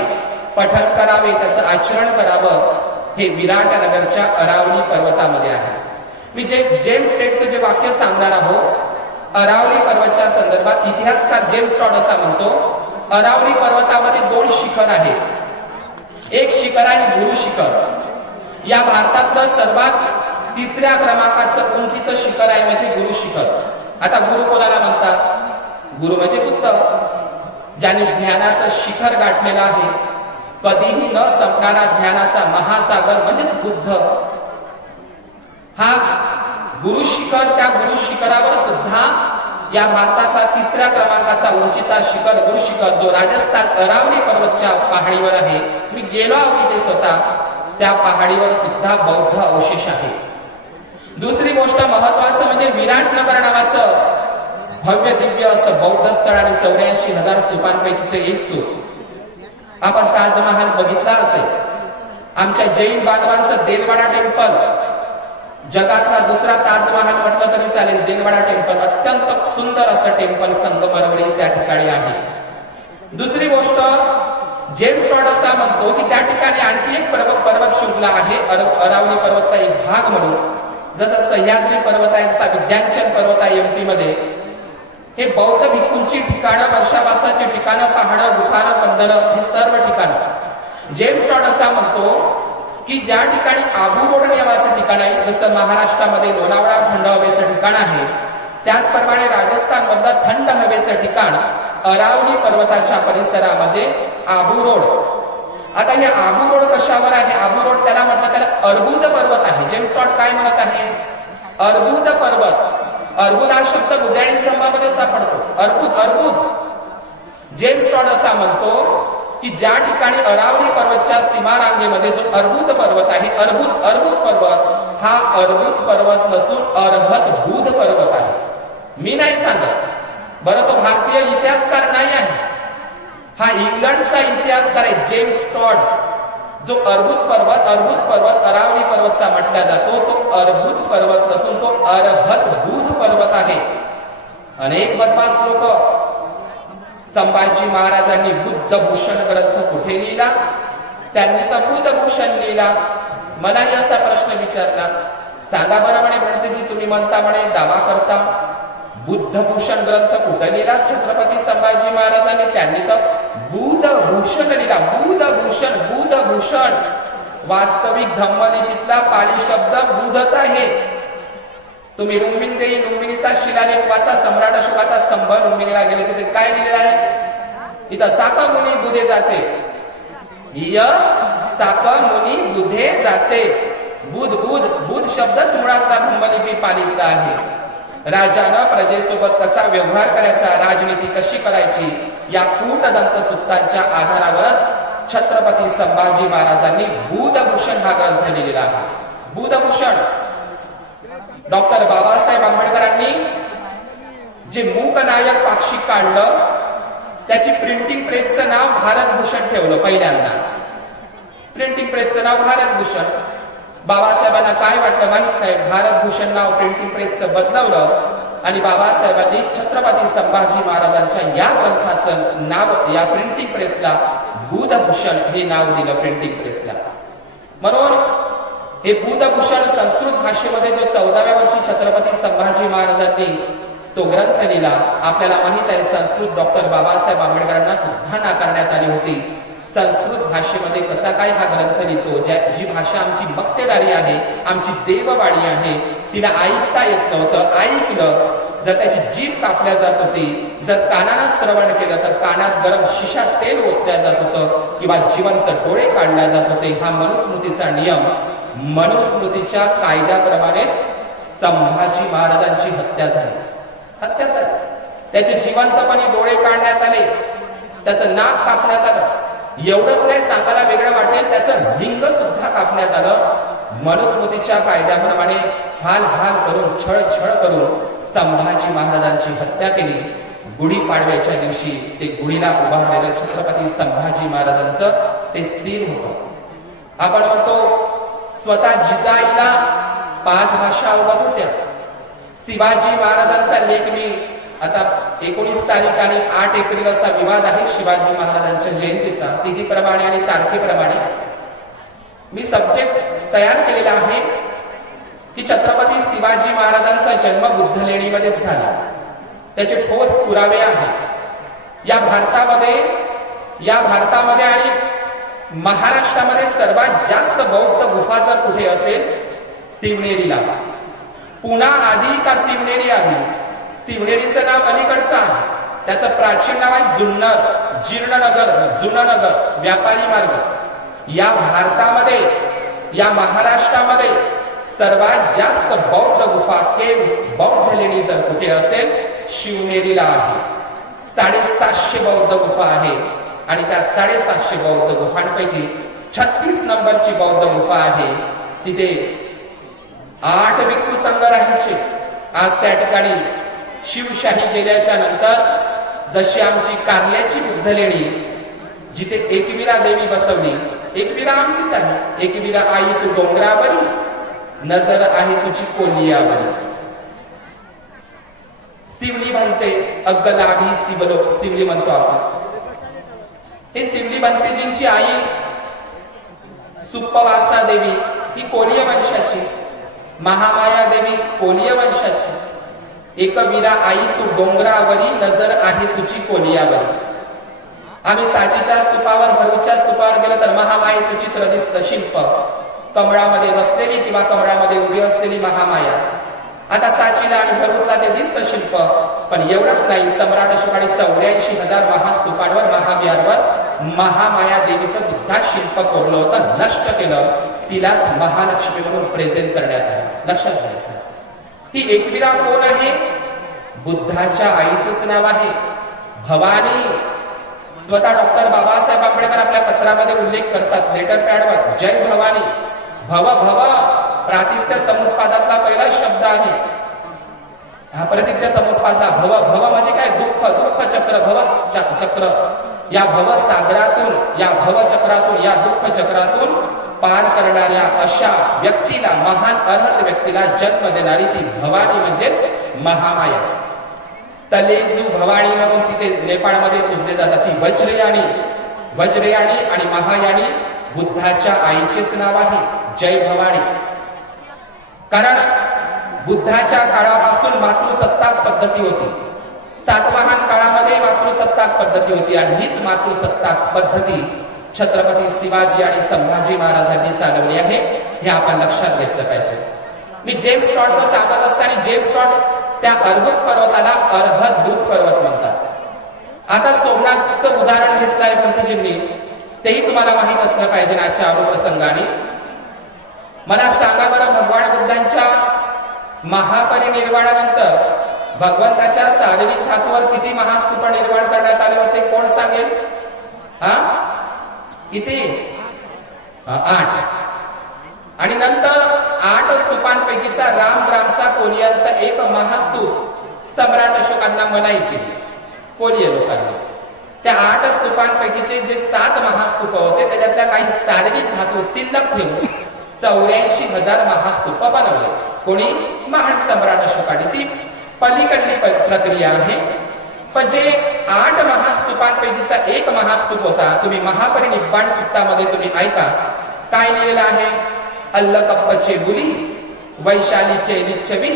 पठण करावे, त्याचं आचरण करावं. हे विराटनगरच्या अरावली पर्वतामध्ये आहे. मी जेम्स टेटचं जे वाक्य सांगणार आहोत, अरावली पर्वतच्या संदर्भात इतिहासकार जेम्स टॉड असा म्हणतो, अरावली पर्वतामध्ये 2 शिखर आहेत. एक शिखर आहे गुरु शिखर. या भारतातलं सर्वात तिसऱ्या क्रमांकाचं उंचीचं शिखर आहे म्हणजे गुरु शिखर. आता गुरु कोणाला म्हणतात? गुरु म्हणजे बुद्ध, ज्यांनी ज्ञानाचं शिखर गाठलेलं आहे. कधीही न संपणारा ज्ञानाचा महासागर म्हणजेच बुद्ध. हा गुरु शिखर, त्या गुरु शिखरावर सुद्धा या भारतातला तिसऱ्या क्रमांकाचा उंचीचा शिखर गुरु शिखर जो राजस्थान अरावली पर्वतच्या पहाडीवर आहे. मी गेलो आहो तिथे स्वतः. त्या पहाडीवर सुद्धा बौद्ध अवशेष आहे. दुसरी गोष्ट महत्वाचं म्हणजे विराटनगर नावाचं भव्य दिव्य असं बौद्ध स्थळ आणि 84,000 स्तूपांपैकीचे एक स्तूप. आपण ताजमहाल बघितला असेल. आमच्या जैन बांधवांचं देलवाडा टेम्पल, जगातला दुसरा ताजमहाल म्हटलं तरी चालेल. देलवाडा टेम्पल अत्यंत सुंदर असं टेम्पल संगमरवरी त्या ठिकाणी आहे. दुसरी गोष्ट, जेम्स टॉड असा म्हणतो की त्या ठिकाणी आणखी एक पर्वत शृंखला आहे, अरावली पर्वतचा एक भाग म्हणून. जसं सह्याद्री पर्वत आहे, जसा विद्यांचल पर्वत आहे एमपी मध्ये. हे बौद्ध भिक्खूंची ठिकाणं, वर्षावासाची ठिकाणं, पहाडं, गुफारं, बंदरं, हे सर्व ठिकाणं. जेम्स टॉड असा म्हणतो की ज्या ठिकाणी आबू रोड नावाचं ठिकाण आहे, जसं महाराष्ट्रामध्ये लोणावळा थंड हवेचं ठिकाण आहे, त्याचप्रमाणे राजस्थान मधलं थंड हवेचं ठिकाण अरावली पर्वताच्या परिसरामध्ये आबू रोड. आता हे आबू रोड कशावर आहे? आबू रोड त्याला म्हटलं, त्याला अर्बुद पर्वत आहे. जेम्स टॉड काय म्हणत आहे? अर्बुद पर्वत. अर्बुद हा शब्द बुद्धाणी स्तंभामध्ये सापडतो. अर्बुद. जेम्स टॉड असा म्हणतो की ज्या ठिकाणी अरावली पर्वतच्या सीमा रांगेमध्ये जो अर्बुद पर्वत आहे, अर्बुद पर्वत हा अर्बुद पर्वत नसून अर्हत बुध पर्वत आहे. मी नाही सांगत बरं, तो भारतीय इतिहासकार नाही आहे, हा इंग्लंडचा इतिहासकार आहे जेम्स टॉड. जो अर्बुद पर्वत अरावली पर्वतचा म्हटला जातो, तो अर्बुद पर्वत नसून तो अर्हत बुध पर्वत आहे. अनेक बदमाश लोक, संभाजी महाराजांनी बुद्धभूषण ग्रंथ कुठे लिहिला? त्यांनी तर बुद्धभूषण लिहिला. मलाही असा प्रश्न विचारला, सांगा बरं म्हणे भंतेजी, तुम्ही म्हणता म्हणे दावा करता, बुद्धभूषण ग्रंथ कुठे लिहिला छत्रपती संभाजी महाराजांनी? त्यांनी तर बुद्धभूषण लिहिला. बुद्धभूषण वास्तविक धम्मलिपीतला पाली शब्द बुधच आहे. तुम्ही लुंबिनीचा शिलालेख वाचा, सम्राट अशोकाचा स्तंभ लुंबिनीला गेले तिथे काय लिहिलेलं आहे? इथं साक मुनी बुधे जाते, साक मुनी बुधे जाते. बुध शब्दच मुळातला धम्मलिपी पालीतला आहे. राजानं प्रजेसोबत कसा व्यवहार करायचा, राजनीती कशी करायची, या कूटदंत सूक्तांच्या आधारावरच छत्रपती संभाजी महाराजांनी बुधभूषण हा ग्रंथ लिहिलेला आहे. बुधभूषण. डॉक्टर बाबासाहेब आंबेडकरांनी जे मूकनायक पाक्षिक काढलं, त्याची प्रिंटिंग प्रेसचं नाव भारतभूषण ठेवलं पहिल्यांदा. प्रिंटिंग प्रेसचं नाव भारतभूषण. बाबासाहेबांना काय वाटलं माहित नाही, भारतभूषण नाव प्रिंटिंग प्रेसचं बदलवलं आणि बाबासाहेबांनी छत्रपती संभाजी महाराजांच्या या ग्रंथाचं नाव या प्रिंटिंग प्रेसला बुधभूषण हे नाव दिलं. प्रिंटिंग प्रेसला म्हणून हे बुधभूषण संस्कृत भाषेमध्ये जो 14व्या वर्षी छत्रपती संभाजी महाराजांनी तो ग्रंथ लिहिला. आपल्याला माहित आहे संस्कृत डॉक्टर बाबासाहेब आंबेडकरांना सुद्धा नाकारण्यात आली होती. संस्कृत भाषेमध्ये कसा काय हा ग्रंथ लिहितो? जी भाषा आमची मक्तेदारी आहे, आमची देववाणी आहे, तिला ऐकता येत नव्हतं. ऐकलं जर त्याची जीभ कापल्या जात होती, जर कानानं श्रवण केलं तर कानात गरम शिशात तेल ओतल्या जात होतं किंवा जिवंत डोळे काढल्या जात होते. हा मनुस्मृतीचा नियम. मनुस्मृतीच्या कायद्याप्रमाणेच संभाजी महाराजांची हत्या झाली. त्याचे जिवंतपणे डोळे काढण्यात आले, त्याचं नाक कापण्यात आलं. एवढंच नाही, सांगायला वेगळं वाटेल, त्याचं लिंग सुद्धा कापण्यात आलं. मनुस्मृतीच्या कायद्याप्रमाणे हाल करून, छळ करून संभाजी महाराजांची हत्या केली. गुढीपाडव्याच्या दिवशी ते गुढीला उभारलेलं छत्रपती संभाजी महाराजांचं ते सीन होतं. आपण म्हणतो स्वतः जिजाईला 5 भाषा अवगत होत्या. शिवाजी महाराजांचा लेख मी आता 19 तारीख आणि 8 एप्रिल असा विवाद आहे शिवाजी महाराजांच्या जयंतीचा, तिथीप्रमाणे आणि तारखेप्रमाणे मी सब्जेक्ट तयार केलेला आहे की छत्रपती शिवाजी महाराजांचा जन्म बुद्धलेणीमध्येच झाला. त्याचे ठोस पुरावे आहेत. या भारतामध्ये आणि महाराष्ट्रामध्ये सर्वात जास्त बौद्ध गुफा जर कुठे असेल, शिवनेरीला. पुणा आधी का शिवनेरी आधी? शिवनेरीचं नाव अलीकडचं आहे, त्याचं प्राचीन नाव आहे जुन्नर, जीर्णनगर, जुननगर, व्यापारी मार्ग. या भारतामध्ये, या महाराष्ट्रामध्ये सर्वात जास्त बौद्ध गुफा, केव्स, बौद्ध लेणी जर कुठे असेल, शिवनेरीला आहे. 750 बौद्ध गुफा आहे आणि त्या 750 बौद्ध गुफांपैकी 36 नंबरची बौद्ध गुफा आहे. तिथे 8 भिक्खू संघ राहायचे. आज त्या ठिकाणी शिवशाही गेल्याच्या नंतर जशी आमची कारल्याची बुद्ध लेणी, जिथे एकविरा देवी बसवली, एकविरा आमचीच आहे. एकविरा आई तू डोंगरावरी, नजर आहे तुझी कोलियावरी. शिवली म्हणते अग्गलाभी शिवली म्हणतो आपण. हे शिवली भंतेजींची आई सुप्पवासा देवी ही कोलिय वंशाची, महामाया देवी कोलिय वंशाची. एकविरा आई तू डोंगरावरी, नजर आहे तुझी कोलियावरी. आम्ही साचीच्या स्तूपावर, भरूचच्या स्तूपावर गेलो तर महामायेचं चित्र दिसतं, शिल्प, कमळामध्ये बसलेली किंवा कमळामध्ये उभी असलेली महामाया. आता साचीला आणि भरूचला ते दिसतं शिल्प, पण एवढंच नाही, सम्राट अशोकाने 84,000 महास्तूपांवर, महाविहारवर महामाया देवीचं सुद्धा शिल्प कोरलं होतं, नष्ट केलं. तिलाच महालक्ष्मी म्हणून प्रेझेंट करण्यात आलं. लक्षात घ्यायचं, ही एकविरा कोण आहे? बुद्धाच्या आईचंच नाव आहे, भवानी. स्वतः डॉक्टर बाबासाहेब आंबेडकर आपल्या पत्रामध्ये उल्लेख करतात, लेटर पॅडवर, जय भवानी. भव भव प्रातिथ्य समुत्पादातला पहिला शब्द आहे हा. प्रतिथ्य समुत्पादा, भव भव म्हणजे काय? दुःख, दुःख चक्र, भव चक्र. या भव सागरातून, या भव चक्रातून, या दुःख चक्रातून पार करणाऱ्या अशा व्यक्तीला, महान अर्हत व्यक्तीला जन्म देणारी ती भवानी म्हणजेच महामाया. तलेजू भवानी म्हणून तिथे नेपाळमध्ये पूजले जातात. ती वज्रयानी, वज्रयानी आणि महायानी बुद्धाच्या आईचेच नाव आहे, जय भवानी. कारण बुद्धाच्या काळापासून मातृसत्ताक पद्धती होती. सातवाहन काळामध्ये मातृसत्ताक पद्धती होती आणि हीच मातृसत्ताक पद्धती छत्रपती शिवाजी आणि संभाजी महाराजांनी चालवली आहे, हे आपण लक्षात घेतलं पाहिजे. मी जेम्स टॉडचं सांगत असताना, जेम्स टॉड त्या अर्बुद पर्वताला अर्हत दूत पर्वत म्हणतात. आता सोमनाथचं उदाहरण घेतलं आहे पंतजींनी, तेही तुम्हाला माहित असलं पाहिजे आजच्या अनुप्रसंगाने. मला सांगा बरं, भगवान बुद्धांच्या महापरिनिर्वाणानंतर भगवंताच्या शारीरिक धातूवर किती महास्तूप निर्माण करण्यात आले होते? कोण सांगेल? हा, किती? 8. आणि नंतर 8 स्तूपांपैकीचा रामग्रामचा कोलियांचा एक महास्तूप सम्राट अशोकांना मनाई केली, कोलिय लोकांनी. त्या 8 स्तूपांपैकीचे जे 7 महास्तूप होते, त्याच्यातल्या काही शारीरिक धातू शिल्लक ठेवून 84,000 महास्तूप बनवले. कोणी? महान सम्राट अशोकाने. ती पलीकडली प्रक्रिया आहे. पण जे 8 महास्तूपांपैकीचा एक महास्तूप होता, तुम्ही महापरिनिब्बाण सुत्तामध्ये तुम्ही ऐका काय लिहिलेलं आहे. अल्लकप्पचे बुली, वैशालीचे लिच्छवी,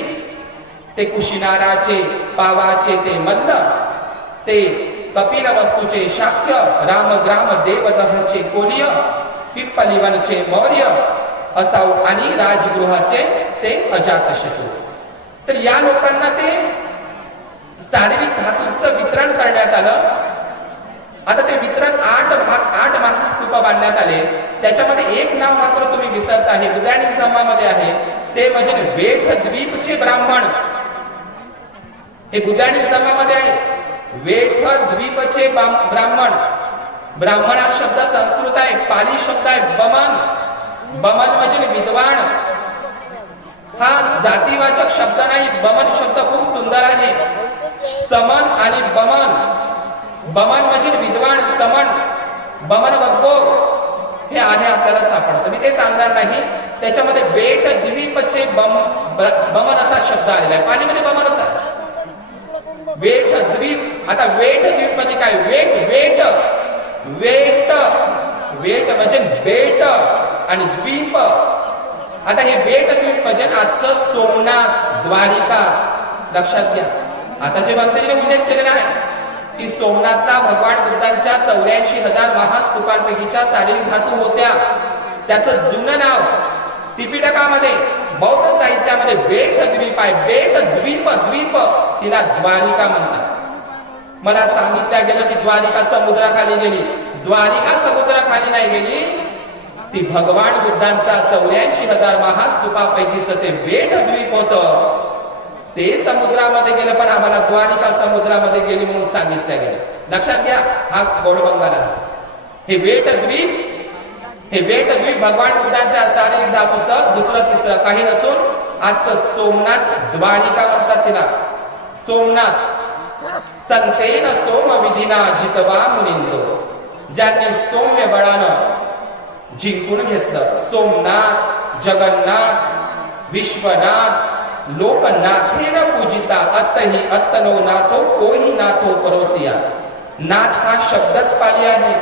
ते कुशिनाराचे पावाचे ते मल्ल, ते कपिल वस्तूचे शाक्य, रामग्राम देवदहचे कोलिय, पिप्पलिवनचे मौर्य, असाऊ आणि राजगृहाचे ते अजातशत्रू. तर या लोकांना ते शारीरिक धातूंचं वितरण करण्यात आलं. आता ते वितरण 8 महास्तूप बांधण्यात आले. त्याच्यामध्ये एक नाव मात्र तुम्ही विसरता आहे, बुद्धानिस धम्मामध्ये आहे, ते म्हणजे वेठ द्वीपचे ब्राह्मण. हे बुद्धानिस धम्मामध्ये आहे, वेठ द्वीपचे ब्राह्मण. ब्राह्मण हा शब्द संस्कृत आहे, पाली शब्द आहे बमन. बमन म्हणजे विद्वान. हा जातीवाचक शब्द नाही. बमन शब्द खूप सुंदर आहे. समन आणि बमन. बमन म्हणजे विद्वान, समन, बमन वग्गो हे आहे आपल्याला सापडतं. मी ते सांगणार नाही. त्याच्यामध्ये वेठ द्वीपचे बमन असा शब्द आलेला आहे. पालीमध्ये बमनच आहे. वेठ द्वीप. आता वेठ द्वीप म्हणजे काय? वेठ, वेट, वेट, वेट म्हणजे बेट आणि द्वीप. आता हे वेठ द्वीप म्हणजे आजचं सोमनाथ, द्वारिका. लक्षात घ्या. आता जे भंतेजीने उल्लेख केलेला आहे, की सोमनाथला भगवान बुद्धांच्या 84,000 महास्तूपांपैकीच्या शारीरिक धातू होत्या. त्याचं जुनं नाव त्रिपिटकामध्ये बौद्ध साहित्यामध्ये बेट द्वीप आहे. बेट द्वीप द्वीप तिला द्वारिका म्हणतात. मला सांगितलं गेलं की द्वारिका समुद्राखाली गेली. द्वारिका समुद्राखाली नाही गेली, ती भगवान बुद्धांचा 84,000 महास्तूपापैकीच ते बेट द्वीप होतं, ते समुद्रामध्ये गेलं. पण आम्हाला द्वारिका समुद्रामध्ये गेली म्हणून सांगितलं गेलं. लक्षात घ्या, हा गोडबंगाला. हे बेट द्वीप भगवान बुद्धांच्या शारीरिक धातूचं दुसरं तिसरं काही नसून आजचं सोमनाथ द्वारिका म्हणतात तिला. सोमनाथ संतेन सोम विधिना जितवा मुनिंदो, ज्यांनी सौम्य बळानं जिंकून घेतलं. सोमनाथ, जगन्नाथ, विश्वनाथ, लोकनाथेन पूजिता अत्तही अत्तनो नाथो कोही नाथो परोसिया. नाथ हा शब्दच पाली आहे.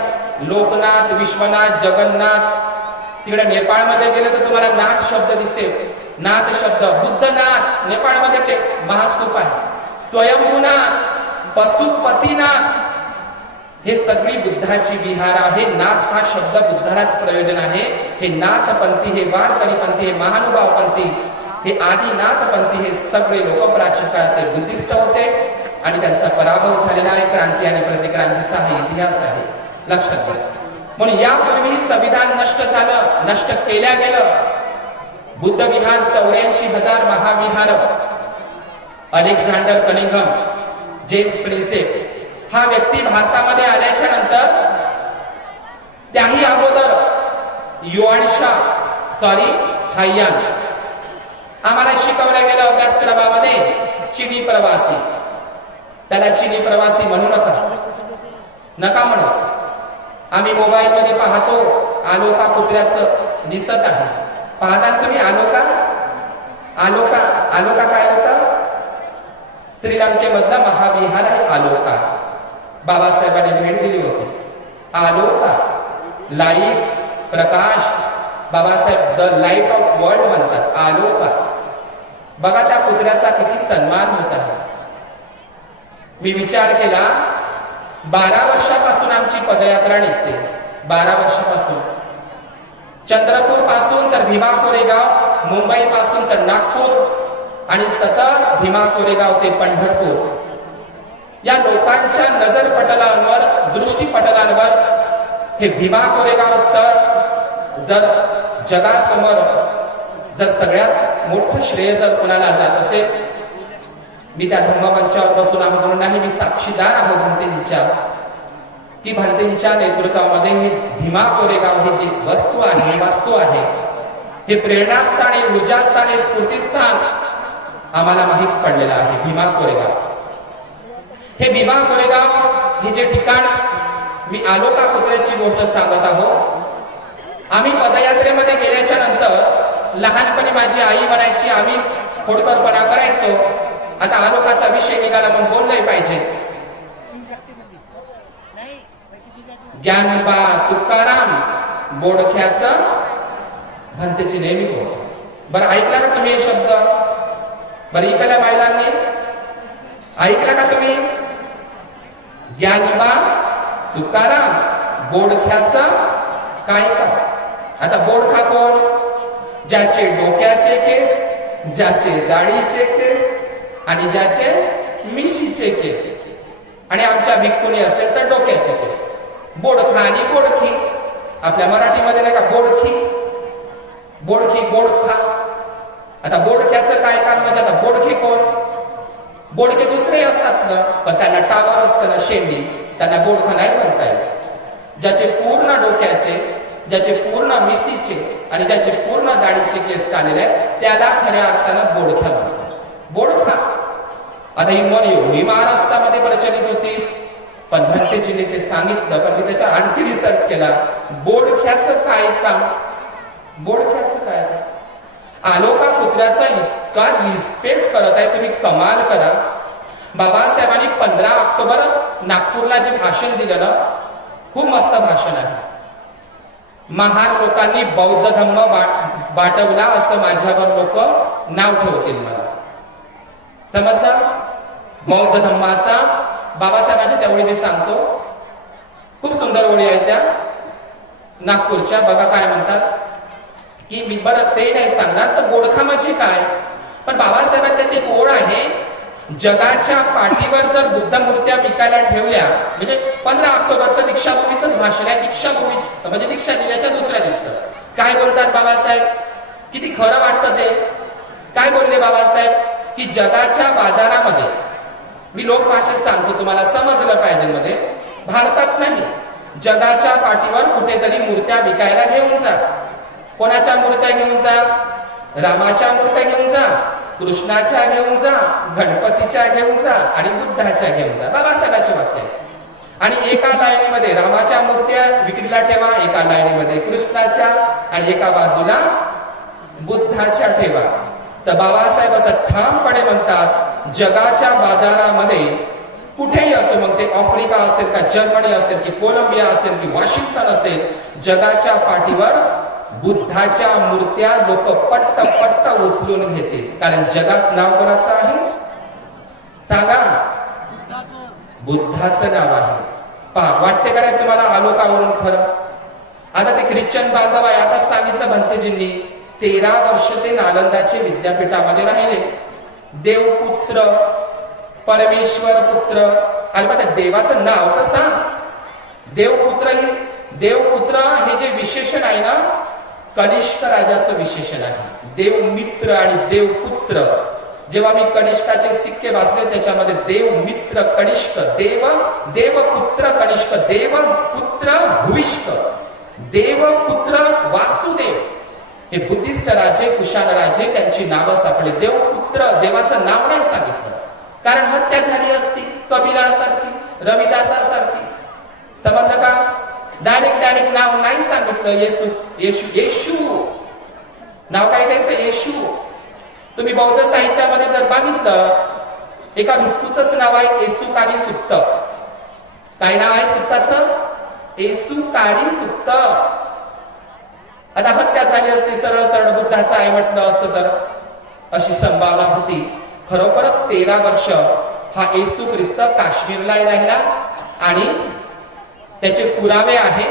लोकनाथ, विश्वनाथ, जगन्नाथ. तिकडे नेपाळमध्ये गेले तर तुम्हाला नाथ शब्द दिसते. नाथ शब्द, बुद्धनाथ नेपाळमध्ये ते महास्तूप आहे. स्वयंभूनाथ, पशुपतीनाथ, हे सगळी बुद्धाची विहार आहे. नाथ हा शब्द बुद्धालाच प्रयोजन आहे. हे नाथपंथी, हे वारकरीपंथी, हे महानुभावपंथी, हे आदिनाथपंथी, हे सगळे लोक प्राचीन काळाचे बुद्धिस्ट होते आणि त्यांचा पराभव झालेला आहे. क्रांती आणि प्रतिक्रांतीचा हा इतिहास आहे. लक्षात घ्या. म्हणून यापूर्वी संविधान नष्ट झालं, नष्ट केल्या गेलं. बुद्ध विहार 84,000 महाविहार. अलेक्झांडर कनिंघम, जेम्स प्रिन्सेप हा व्यक्ती भारतामध्ये आल्याच्या नंतर, त्याही अगोदर हाय्यान आम्हाला शिकवलं गेलं अभ्यासक्रमामध्ये चिनी प्रवासी. त्याला चिनी प्रवासी म्हणू नका म्हणू. आम्ही मोबाईल मध्ये पाहतो आलोका कुत्र्याचं दिसत आहे. पाहता तुम्ही आलोका? आलोका काय होतं? श्रीलंकेमधला महाविहार आहे आलोका. बाबासाहेबांनी भेट दिली होती. आलोका, लाईट, प्रकाश. Babasaheb the light of world म्हणतात. आलोका. बघा त्या कुत्र्याचा किती सन्मान होत आहे. मी विचार केला, 12 वर्षापासून आमची पदयात्रा निघते. 12 वर्षापासून चंद्रपूर पासून तर भीमा कोरेगाव, मुंबई पासून तर नागपूर आणि सतत भीमा कोरेगाव ते पंढरपूर. या लोकांच्या नजर पटलांवर, दृष्टी पटलांवर हे भीमा कोरेगाव स्थळ जर जगासमोर जर सगळ्यात मोठं श्रेय जर कोणाला जात असेल, मी त्या धम्ममंचावर बसून आहे म्हणून नाही, मी साक्षीदार आहे भंतेजीच्या, की भंतेजीच्या नेतृत्वामध्ये हे भीमा कोरेगाव हे जे वास्तू आहे, हे प्रेरणास्थान, हे ऊर्जास्थान, हे स्फूर्तीस्थान आम्हाला माहीत पडलेलं आहे. भीमा कोरेगाव, हे भीमा कोरेगाव हे जे ठिकाण, मी आलोका कुत्र्याची गोष्ट सांगत आहोत. आम्ही पदयात्रेमध्ये गेल्याच्या नंतर लहानपणी माझी आई म्हणायची, आम्ही खोडकरपणा करायचो. आता आलोकाचा विषय निघाला म्हणून बोललंय पाहिजे. ज्ञानोबा तुकाराम बोडख्याचं भंतेची नेहमी बोल. बरं ऐकला का तुम्ही हे शब्द? बरं ऐकल्या महिलांनी? ऐकला का तुम्ही? ज्ञानोबा तुकाराम बोडख्याचं काय का? आता बोडखा कोण? ज्याचे डोक्याचे केस, ज्याचे दाढीचे केस आणि ज्याचे मिशीचे केस, आणि आमच्या भिक्खुनी असेल तर डोक्याचे केस. बोडखा आणि बोडखी. आपल्या मराठीमध्ये नाही का बोडखी, बोडखी, बोडखा. आता बोडख्याचं काय काम? म्हणजे आता बोडखे कोण? बोडके दुसरे असतात ना, पण त्यांना टावर असतं ना, शेंडी, त्यांना बोडखा नाही म्हणता येईल. ज्याचे पूर्ण डोक्याचे, ज्याचे पूर्ण मिशीचे आणि ज्याचे पूर्ण दाढीचे केस काढलेले आहेत त्याला खऱ्या अर्थानं बोडख्या म्हणतात. बोडखा. आता ही म्हण एवढी महाराष्ट्रामध्ये प्रचलित होती, पण भंतेजीने ते सांगितलं, पण मी त्याच्या आणखी रिसर्च केला. बोडख्याचं काय काम? बोडख्याचं काय काम? आलोका कुत्र्याचा इतका रिस्पेक्ट करत आहे, तुम्ही कमाल करा. बाबासाहेबांनी 15 ऑक्टोबर नागपूरला जे भाषण दिलं ना, खूप मस्त भाषण आहे. महार लोकांनी बौद्ध धम्म बाटवला असं माझ्यावर लोक नाव ठेवतील मला. समजलं? बौद्ध धम्माचा बाबासाहेबांच्या त्या ओळी मी सांगतो, खूप सुंदर ओळी आहेत त्या नागपूरच्या. बघा काय म्हणतात की मी बरं ते नाही सांगणार तर बोडखा म्हणजे काय, पण बाबासाहेबांच्या एक ओळ आहे, जगाच्या पाठीवर जर बुद्ध मूर्त्या विकायला ठेवल्या, म्हणजे 15 ऑक्टोबरचं दीक्षाभूमीचंच भाषण आहे, दीक्षाभूमी म्हणजे दीक्षा दिल्याच्या दुसऱ्या दिवशी काय बोलतात बाबासाहेब, किती खरं वाटतं ते. काय बोलले बाबासाहेब की जगाच्या बाजारामध्ये, मी लोकभाषेत सांगतो तुम्हाला समजलं पाहिजे, मध्ये भारतात नाही, जगाच्या पाठीवर कुठेतरी मूर्त्या विकायला घेऊन जा. कोणाच्या मूर्त्या घेऊन जा? रामाच्या मूर्त्या घेऊन जा, कृष्णाच्या घेऊन जा, गणपतीच्या घेऊन जा आणि बुद्धाच्या घेऊन जा. बाबासाहेबांचे वाक्य आहे. आणि एका लाईनीमध्ये रामाच्या मूर्त्या विक्रीला ठेवा, एका लाईनीमध्ये कृष्णाच्या आणि एका बाजूला बुद्धाच्या ठेवा. तर बाबासाहेब असं ठामपणे म्हणतात, जगाच्या बाजारामध्ये कुठेही असो, मग ते आफ्रिका असेल का, जर्मनी असेल की कोलंबिया असेल की वॉशिंग्टन असेल, जगाच्या पाठीवर बुद्धाच्या मूर्त्या लोक पट्ट पट्ट उचलून घेतील. कारण जगात नाव कोणाचं आहे सांगा? बुद्धाचं नाव आहे. पहा, वाटते का नाही तुम्हाला आलोकावरून खरं? आता ते ख्रिश्चन बांधव आहे, आता सांगितलं भंतेजींनी, 13 वर्ष ते नालंदाचे विद्यापीठामध्ये राहिले. देवपुत्र, परमेश्वर पुत्र, अरे बघा देवाचं नाव तर सांग. देवपुत्र हे जे विशेषण आहे ना, कनिष्क राजाचं विशेषण आहे. देवमित्र आणि देवपुत्र. जेव्हा मी कनिष्काचे सिक्के वाचले, त्याच्यामध्ये देवमित्र कनिष्क, देवपुत्र कनिष्क, देवपुत्र भूविष्क, देवपुत्र वासुदेव, हे बुद्धिस्ट राजे, कुशाण राजे, त्यांची नावं सापडली. देवपुत्र, देवाचं नाव नाही सांगितलं, कारण हत्या झाली असती कबीरासारखी, रविदासासारखी. समजलं का? डायरेक्ट नाव नाही सांगितलं. येशू नाव काय त्यांचं? येशू. तुम्ही बौद्ध साहित्यामध्ये जर बघितलं, एका भिक्खूचंच नाव आहे येसुकारी सुक्त. काय नाव आहे सुक्ताचं? येसुकारी सुक्त. आता हत्या झाली असती, सरळ सरळ बुद्धाचं आहे म्हटलं असतं तर अशी संभावना होती. खरोखरच 13 वर्ष हा येशू ख्रिस्त काश्मीरला राहिला आणि त्याचे पुरावे आहे.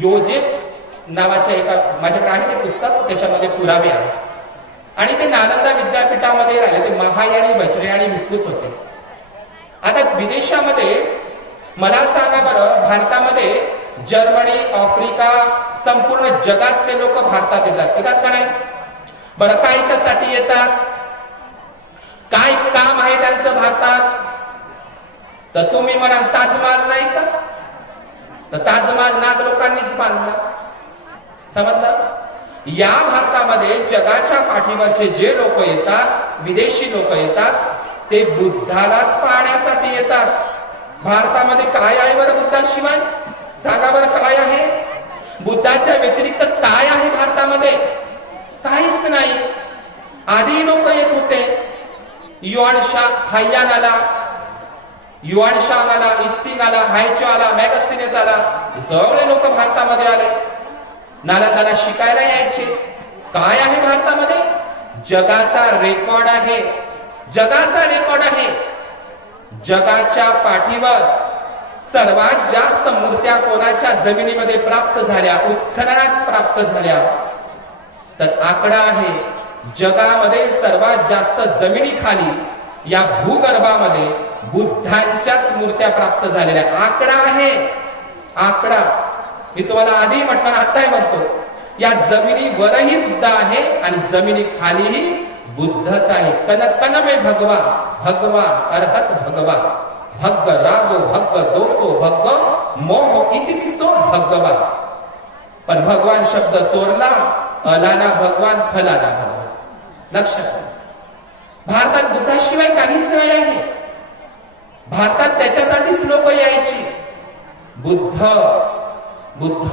योजेफ नावाच्या एका, माझ्याकडे आहे ते पुस्तक, त्याच्यामध्ये पुरावे आहे. आणि ते नालंदा विद्यापीठामध्ये राहिले. ते महायानी वज्रयानी भिक्खूच होते. आता विदेशामध्ये मला सांगा बरं, भारतामध्ये जर्मनी, आफ्रिका, संपूर्ण जगातले लोक भारतात येतात का नाही? बरं, कायच्यासाठी येतात? काय काम आहे त्यांचं भारतात? तर तुम्ही म्हणाल ताजमहाल नाही का? तर ताजमहाल नाग लोकांनीच बांधला. समजलं? या भारतामध्ये जगाच्या पाठीवरचे जे लोक येतात, विदेशी लोक येतात, ते बुद्धालाच पाहण्यासाठी येतात. भारतामध्ये काय आहे बरं बुद्धाशिवाय? सांगा बरं काय आहे? बुद्धाच्या व्यतिरिक्त काय आहे भारतामध्ये? काहीच नाही. आधी लोक येत होते, युआन शाह हाय्यान आला, युआन शांग आला, इत्सिंग आला, हायचो आला, मॅगस्तिनेच आला, सगळे लोक भारतामध्ये आले. नालंदाला शिकायला यायचे. काय आहे भारतामध्ये? जगाचा रेकॉर्ड आहे. जगाचा रेकॉर्ड आहे. जगाच्या पाठीवर सर्वात जास्त मूर्त्या कोणाच्या जमिनीमध्ये प्राप्त झाल्या, उत्खननात प्राप्त झाल्या, तर आकडा आहे जगामध्ये सर्वात जास्त जमिनीखाली या भूगर्भामध्ये बुद्धांच्याच मूर्त्या प्राप्त झालेल्या. आकडा आहे, आकडा. मी तुम्हाला आधी म्हटलं, आताही म्हणतो, या जमिनीवरही बुद्ध आहे आणि जमिनी खालीही बुद्धच आहे. कन कन में भगवा, भगवा अर्हत भगवा, भग्ग रागो भग्ग दोषो भग्ग मोह इतिपिसो भगवा. पण भगवान शब्द चोरला, अलाना भगवान फलाना भगवान. लक्षात. भारतात बुद्धाशिवाय काहीच नाही आहे. भारतात त्याच्यासाठीच लोक यायची. बुद्ध बुद्ध.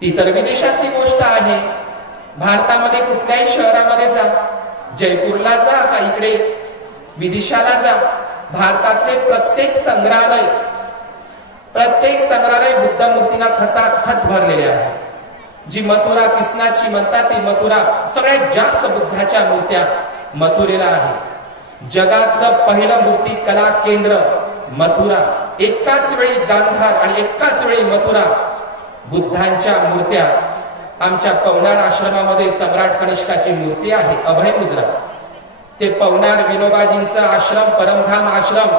ती तर विदेशातली गोष्ट आहे. भारतामध्ये कुठल्याही शहरामध्ये जा, जयपूरला जा का इकडे विदिशाला जा, भारतातले प्रत्येक संग्रहालय बुद्ध मूर्तींना खचाखच भरलेले आहे. जी मथुरा कृष्णाची म्हणतात ती मथुरा, सगळ्यात जास्त बुद्धाच्या मूर्त्या मथुरेला आहेत. जगातलं पहिलं मूर्ती कला केंद्र मथुरा, एकाच वेळी गांधार आणि एकाच वेळी मथुरा, बुद्धांच्या मूर्त्या आमच्या पवनार आश्रमामध्ये सम्राट कनिष्काची मूर्ती आहे, अभय मुद्रा. ते पवनार विनोबाजींचा आश्रम, परमधाम आश्रम,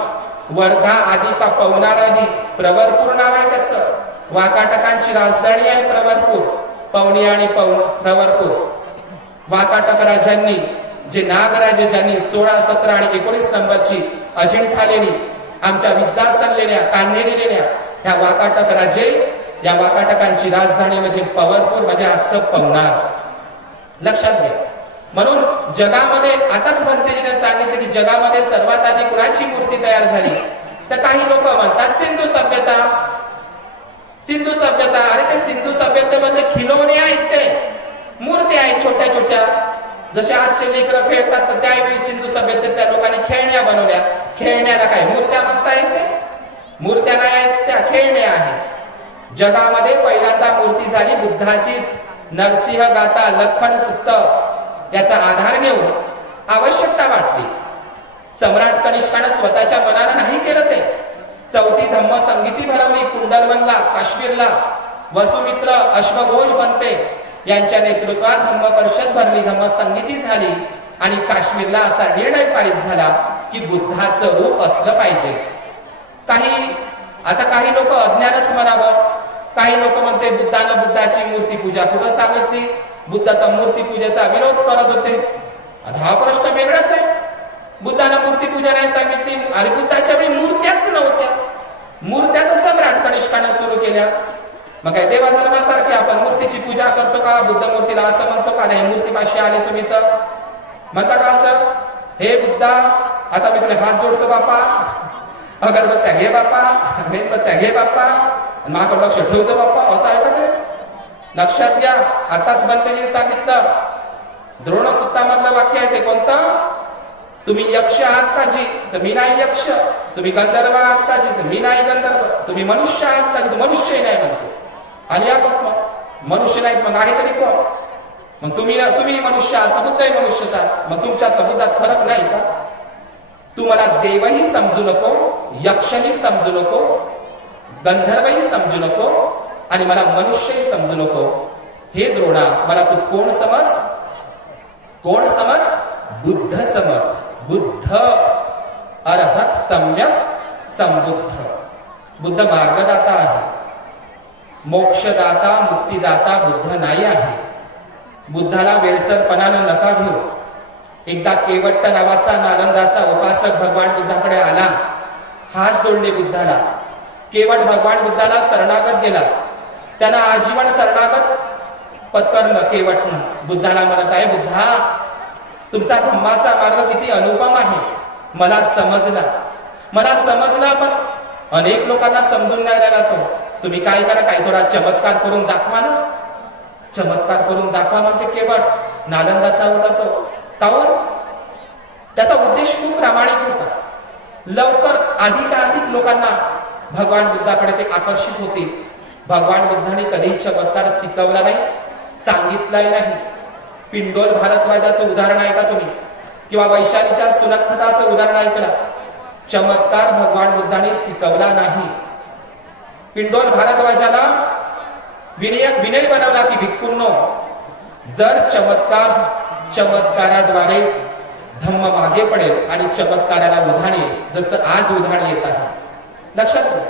वर्धा आदी का पवनार आदी, प्रवरपूर नाव आहे त्याचं. वाकाटकांची राजधानी आहे प्रवरपूर, पवनी आणि प्रवरपूर. वाकाटक राजांनी जे नागराजे ज्यांनी 16, 17 आणि 19 नंबरची अजिंठा लेणी, आमच्या विद्यासन लेण्या, कान्हेरी लेण्या, ह्या वाकाटक राजे, या वाकाटकांची राजधानी म्हणजे पवरपूर, म्हणजे आजचं पवनार. लक्षात घ्या. म्हणून जगामध्ये आताच भंतेजीने सांगितले की जगामध्ये सर्वात आधी कुणाची मूर्ती तयार झाली, तर काही लोक म्हणतात सिंधू सभ्यता. सिंधू सभ्यता, अरे ते सिंधू सभ्यतेमध्ये खिलोणे आहेत, ते मूर्ती आहेत छोट्या छोट्या. जसे आजचे लेकरं खेळतात, तर त्यावेळी सिंधू सभ्यतेत त्या लोकांनी खेळण्या बनवल्या. खेळण्याला काय मूर्त्या म्हणता येते? मूर्त्या नाही आहेत, त्या खेळण्या आहेत. जगामध्ये पहिल्यांदा मूर्ती झाली बुद्धाचीच. नरसिंह गाथा, लखन सुत्त याचा आधार घेऊन आवश्यकता वाटली. सम्राट कनिष्काने स्वतःच्या मनानं नाही केलं ते. चौथी धम्म संगीती भरवली कुंडलवनला, काश्मीरला. वसुमित्र, अश्वघोष बनते यांच्या नेतृत्वात धम्म परिषद भरली, धम्म संगीती झाली आणि काश्मीरला असा निर्णय पारित झाला की बुद्धाचं रूप असलं पाहिजे. काही लोक अज्ञानच म्हणावं. काही लोक म्हणते बुद्धानं बुद्धाची मूर्ती पूजा कुठं सांगितली? बुद्ध तर मूर्ती पूजेचा विरोध करत होते. आता हा प्रश्न वेगळाच आहे. बुद्धानं मूर्ती पूजा नाही सांगितली, आणि बुद्धाच्या वेळी मूर्त्याच नव्हत्या. मूर्त्या तर सम्राट कनिष्काने सुरू केल्या. मग काय देवा धर्मासारखी आपण मूर्तीची पूजा करतो का? बुद्ध मूर्तीला असं म्हणतो का, हे मूर्तीपाशी आले तुम्ही तर म्हणता का असं, हे बुद्धा आता मी तुला हात जोडतो बापा, अगरबत्त्या घे बापा, मेणबत्त्या घे बापा, माझं लक्ष ठेवतो बाप्पा, असं आहे का ते? लक्षात घ्या. आताच भंतेजीने सांगितलं, द्रोणसूत्रामधलं वाक्य आहे ते कोणतं? तुम्ही यक्ष आहात का जी, तर मी नाही यक्ष. तुम्ही गंधर्व आहात का जी, तर मी नाही गंधर्व. तुम्ही मनुष्य आहात का जी, तर मनुष्यही नाही म्हणतो. आणि या मग मनुष्य नाहीत, मग आहे तरी कोण? मग तुम्ही मनुष्य आहात, बुद्धही मनुष्यच आहात. मग तुमच्यात बुद्धात फरक नाही का? तू मला देवही समजू नको, यक्षही समजू नको, गंधर्वही समजू नको, आणि मला मनुष्यही समजू नको. हे द्रोणा, मला तू कोण समज? कोण समज? बुद्ध समज. बुद्ध अरहत सम्यक संबुद्ध. बुद्ध मार्गदाता आहे, मोक्षदाता, मुक्तिदाता बुद्ध नाही आहे. बुद्धाला वेळसरपणानं नका घेऊ. एकदा केवट नावाचा नालंदाचा उपासक भगवान बुद्धाकडे आला, हात जोडले बुद्धाला. केवट भगवान बुद्धाला शरणागत गेला. त्यांना आजीवन शरणागत पत्करलं केवटनं. बुद्धाला म्हणत आहे, बुद्धा तुमचा धम्माचा मार्ग किती अनुपम आहे, मला समजला. पण अनेक लोकांना समजून नाही राहिला तो. तुम्ही काय करा, काही थोडा चमत्कार करून दाखवा ना. चमत्कार करून दाखवा म्हणते केवट. नालंदाचा होता तो. काऊन? त्याचा उद्देश खूप प्रामाणिक होता. लवकर अधिकाधिक लोकांना भगवान बुद्धाकडे ते आकर्षित होते. भगवान बुद्धाने कधीही चमत्कार शिकवला नाही, सांगितलाही नाही. पिंडोल भारद्वाजाचं उदाहरण ऐका तुम्ही, किंवा वैशालीच्या सुनखताचं उदाहरण ऐकलं. चमत्कार भगवान बुद्धाने शिकवला नाही. पिंडोल भारद्वाजाला विनय बनवला की भिक्खूंनो, जर चमत्काराद्वारे धम्म मागे पडेल आणि चमत्काराला उधाण येईल, जसं आज उधाण येत आहे. लक्षात घ्या.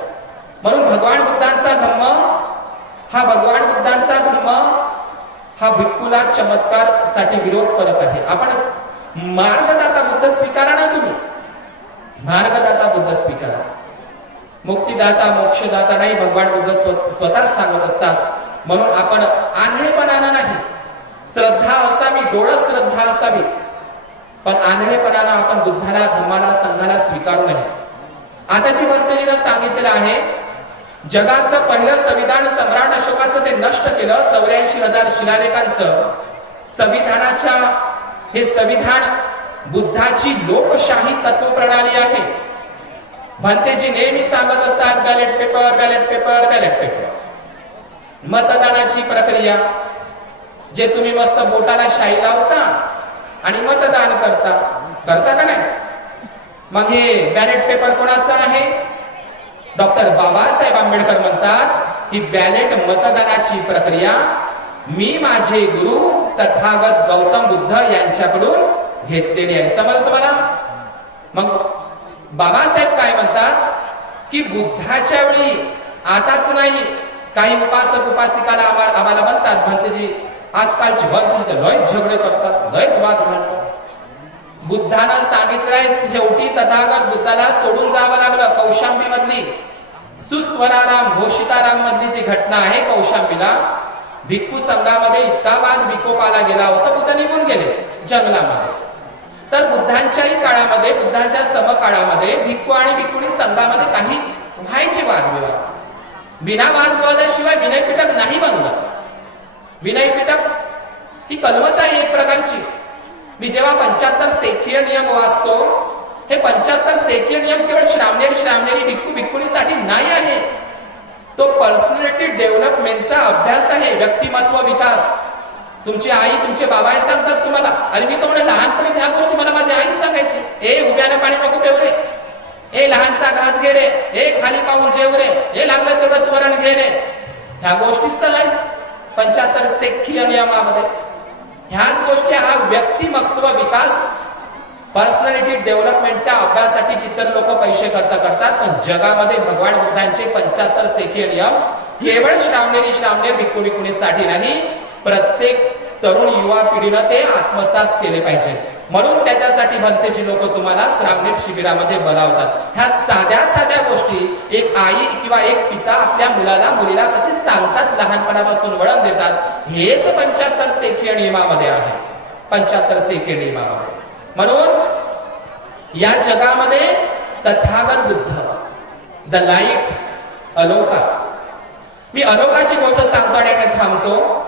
म्हणून भगवान बुद्धांचा धम्म हा भिक्खूला चमत्कार साठी विरोध करत आहे. आपण मार्गदाता बुद्ध स्वीकारा ना. तुम्ही मार्गदाता बुद्ध स्वीकारा. मुक्तिदाता, मोक्षदाता नाही, भगवान बुद्ध स्वतःच सांगत असतात. म्हणून आपण आंधळेपणानं नाही, श्रद्धा असावी, डोळ श्रद्धा असावी, पण आंधळेपणानं आपण बुद्धाला, धम्माला, संघाला स्वीकारू नये. आताची भंतेजीनं सांगितलेलं आहे, जगातलं पहिलं संविधान सम्राट अशोकाचं ते नष्ट केलं. 84,000 शिलालेखांचं संविधानाच्या, हे संविधान बुद्धाची लोकशाही तत्वप्रणाली आहे. भंतेजी नेहमी सांगत असतात, ballot paper, ballot paper, ballot paper. मतदानाची प्रक्रिया, जे तुम्ही मस्त बोटाला शाई लावता आणि मतदान करता का नाही? मग हे बॅलेट पेपर कोणाचा आहे? डॉक्टर बाबासाहेब आंबेडकर म्हणतात ही बॅलेट मतदानाची प्रक्रिया मी माझे गुरु तथागत गौतम बुद्ध यांच्याकडून घेतलेली आहे. समजलं तुम्हाला? मग बाबासाहेब काय म्हणतात की बुद्धाच्या वेळी आताच नाही, काही उपासक उपासिकाला आम्हाला म्हणतात भंतेजी आजकालची भंत लयच झगडे करतात, लयच वाद घालतात. बुद्धानं सांगितलंय शेवटी तथागत बुद्धाला सोडून जावं लागलं. कौशांबी मधली सुस्वराराम घोषिताराम मधली ती घटना आहे. कौशांबीला भिक्खू संघामध्ये इतका वाद विकोपाला गेला होता, बुद्ध निघून गेले जंगलामध्ये. तर बुद्धांच्याही काळामध्ये, बुद्धांच्या समकाळामध्ये भिक्खू आणि भिक्खुणी संघामध्ये काही व्हायचे वादविवाद. बिना वादविवादाशिवाय विनय पिटक नाही बनलं. विनय पिटक ही कलमच आहे एक प्रकारची. मी जेव्हा 75 सेखीय नियम वाचतो, हे 75 सेखीय नियम केवळ श्रामणेरी भिक्खू भिक्खुणीसाठी नाही आहे. तो पर्सनॅलिटी डेव्हलपमेंटचा अभ्यास आहे, व्यक्तिमत्व विकास. तुमची आई तुमचे बाबा सांगतात तुम्हाला. आणि मी तर लहानपणी ह्या गोष्टी मला माझी आई सांगायची. ए उभ्यानं पाणी नको पेव रे, ए लहानचा घास घे रे, ए खाली पाहून जेव रे, ए लागलं तेवढंच वरण घे रे. ह्या गोष्टीच तर आहे 75 सेखीय नियमामध्ये. ह्याच गोष्टी हा व्यक्तिमत्व विकास पर्सनॅलिटी डेव्हलपमेंटच्या अभ्यासासाठी किती लोक पैसे खर्च करतात. पण जगामध्ये भगवान बुद्धांचे 75 सेखीय नियम केवळ श्रामणेर भिक्खू भिक्खुणीसाठी नाही, प्रत्येक तरुण युवा पिढीनं ते आत्मसात केले पाहिजे. म्हणून त्याच्यासाठी भंतेची लोक तुम्हाला श्रामणेर शिबिरामध्ये बोलावतात. ह्या साध्या साध्या गोष्टी एक आई किंवा एक पिता आपल्या मुलीला कसे सांगतात, लहानपणापासून वळण देतात, हेच 75 सेखीय नियमामध्ये आहे. 75 सेखीय नियमामध्ये. म्हणून या जगामध्ये तथागत बुद्ध द लाईट अलोका. मी अलोकाची गोष्ट सांगतो आणि थांबतो.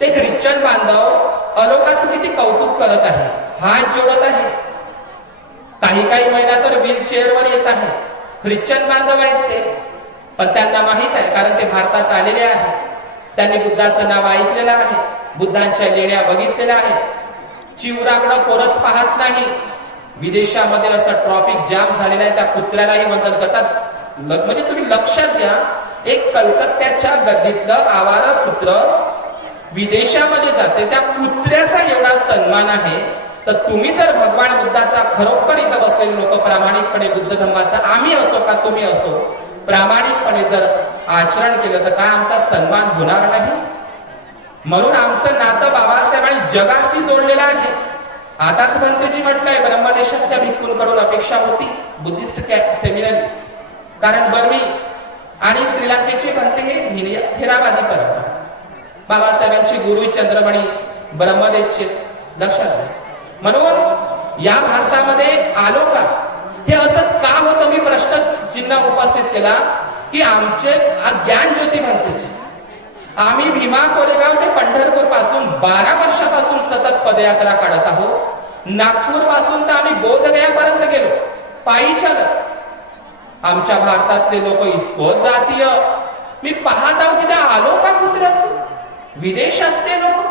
ते ख्रिश्चन बांधव अलोकाचं किती कौतुक करत आहे, हात जोडत आहे. काही महिला तर व्हीलचेअरवर येत आहे. ख्रिश्चन बांधव आहेत ते, पण त्यांना माहित आहे, कारण ते भारतात आलेले आहे. त्यांनी बुद्धाचं नाव ऐकलेलं आहे, बुद्धांच्या लेण्या बघितलेल्या आहेत. चिवराकडं कोरच पाहत नाही. विदेशामध्ये असं ट्रॉफिक जाम झालेलं आहे, त्या कुत्र्यालाही वंदन करतात. म्हणजे तुम्ही लक्षात घ्या, एक कलकत्त्याच्या गल्लीतलं आवारा कुत्र विदेशामध्ये जाते, त्या कुत्र्याचा एवढा सन्मान आहे. तर तुम्ही जर भगवान बुद्धाचा खरोखर इथं बसलेले लोक प्रामाणिकपणे बुद्ध धम्माचा, आम्ही असो का तुम्ही असो, प्रामाणिकपणे जर आचरण केलं तर काय आमचा सन्मान होणार नाही? म्हणून आमचं नातं बाबासाहेब आणि जगाशी जोडलेलं आहे. आताच भंतेजी म्हटलंय ब्रह्मदेशातल्या भिक्खूंकडून अपेक्षा होती बुद्धिस्ट सेमिनरी, कारण बर्मी आणि श्रीलंकेचे भंते हे थेरावादी परंपरा. बाबासाहेबांची गुरु चंद्रमणी ब्रह्मदेशचेच, लक्षात घ्या. म्हणून या भारतामध्ये आलो का, हे असं का होतं, मी प्रश्न चिन्ह उपस्थित केला की आमचे ज्ञान ज्योती भंतेची, आम्ही भीमा कोरेगाव ते पंढरपूर पासून 12 वर्षापासून सतत पदयात्रा काढत आहोत. नागपूर पासून तर आम्ही बोधगयापर्यंत गेलो पायी चालत. आमच्या भारतातले लोक इतकं जातीय, मी पाहत आहो की त्या आलो का कुत्र्याचं. विदेशातले लोक,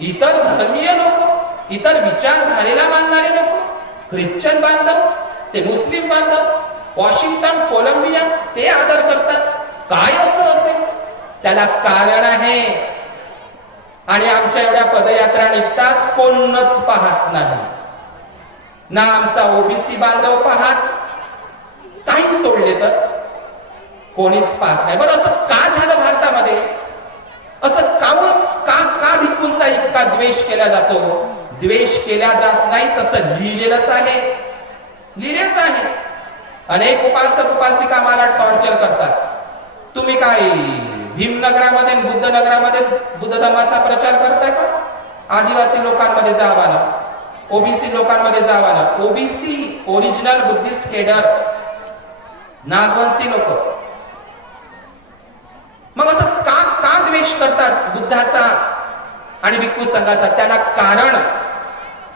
इतर धर्मीय लोक, इतर विचारधारेला मानणारे लोक, ख्रिश्चन बांधव ते मुस्लिम बांधव, वॉशिंग्टन कोलंबिया ते आदर करतात. काय असं असेल? त्याला कारण आहे. आणि आमच्या एवढ्या पदयात्रा निघतात, कोणच पाहत नाही ना. आमचा ओबीसी बांधव पाहत, काही सोडले तर कोणीच पाहत नाही. बरं असं का झालं भारतामध्ये? असं का भिक्खूंचा इतका द्वेष केला जातो? द्वेष केला जात नाही, तसं लिहिलेलंच आहे, लिहिलेच आहे. अनेक उपासक उपासिका मला टॉर्चर करतात. तुम्ही काय भीमनगरामध्ये बुद्धनगरामध्ये बुद्ध धर्माचा प्रचार करताय का? आदिवासी लोकांमध्ये जावा ना, ओबीसी लोकांमध्ये जावा ना. OBC original Buddhist cadre, Nagvanshi लोक. मग असं का द्वेष करतात बुद्धाचा आणि भिक्खू संघाचा? त्याला कारण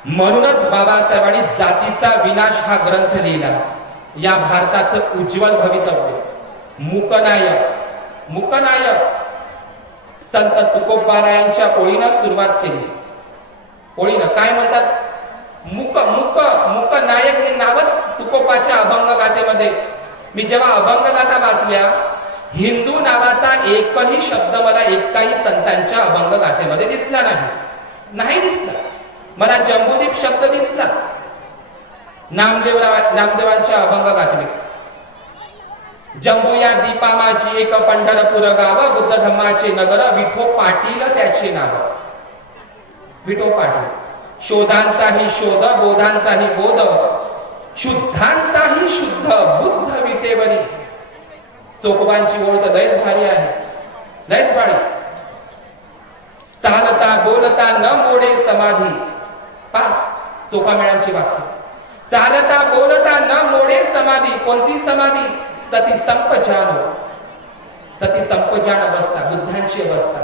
म्हणूनच बाबासाहेबांनी जातीचा विनाश हा ग्रंथ लिहिला. या भारताचं उज्ज्वल भवितव्य. मुकनायक संत तुकोबारायांच्या ओळीनं सुरुवात केली. ओळीनं काय म्हणतात? मुक मुक मुक नायक हे नावच तुकोबाच्या अभंग गाथेमध्ये. मी जेव्हा अभंग गाथा वाचल्या, हिंदू नावाचा एकही शब्द मला एकाही संतांच्या अभंग गाथेमध्ये दिसला नाही दिसला. मला जम्बूद्वीप शब्द दिसला नामदेवांच्या अभंग गाथेत. जम्बू या दीपा माझी एक पंढरपूर गाव, बुद्ध धम्माचे नगर, विठो पाटील त्याचे नाव. विठो पाटील. शोधांचाही शोध, बोधांचाही बोध, शुद्धांचाही शुद्ध, बुद्ध विटेवरी. चोखोबांची ओळ तर लयच भारी आहे, लयच भारी. चालता बोलता न मोडे समाधी. पा चोखामेळांची वाक्य. चालता बोलता न मोडे समाधी. कोणती समाधी? सती संपजान. सती संपजान अवस्था, बुद्धांची अवस्था.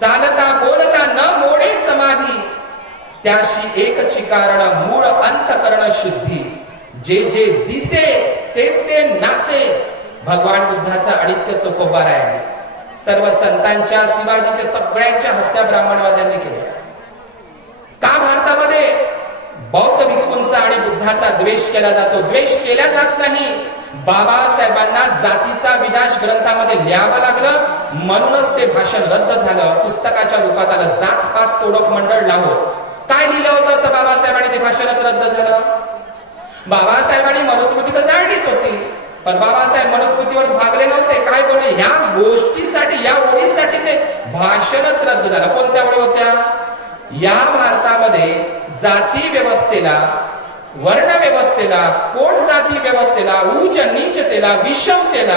चालता बोलता न मोडे समाधी, त्याशी एकची कारण मूळ अंतकरण शुद्धी. जे जे दिसे ते ते नासे. भगवान बुद्धाचा अनित्य चोखोबार आहे. सर्व संतांच्या, शिवाजीच्या सगळ्यांच्या हत्या ब्राह्मणवाद्यांनी केल्या. का भारतामध्ये बौद्ध भिक्खूंचा आणि बुद्धाचा द्वेष केला जातो? द्वेष केला जात नाही. बाबासाहेबांना जातीचा विनाश ग्रंथामध्ये लिहावं लागलं, म्हणूनच ते भाषण रद्द झालं, पुस्तकाच्या रूपात आलं. जात पात तोडक मंडळ लावो. काय लिहिलं होतं असं बाबासाहेबांनी? ते भाषणच रद्द झालं. बाबासाहेबांनी मनुस्मृती तर जाळलीच होती, पण बाबासाहेब मनुस्मृतीवर भागले नव्हते. काय बोलले? ह्या गोष्टीसाठी, या ओळीसाठी ते भाषणच रद्द झालं. कोणत्या ओळी होत्या? या भारतामध्ये जाती व्यवस्थेला, वर्ण व्यवस्थेला, पोट जाती व्यवस्थेला, उच्च नीचतेला, विषमतेला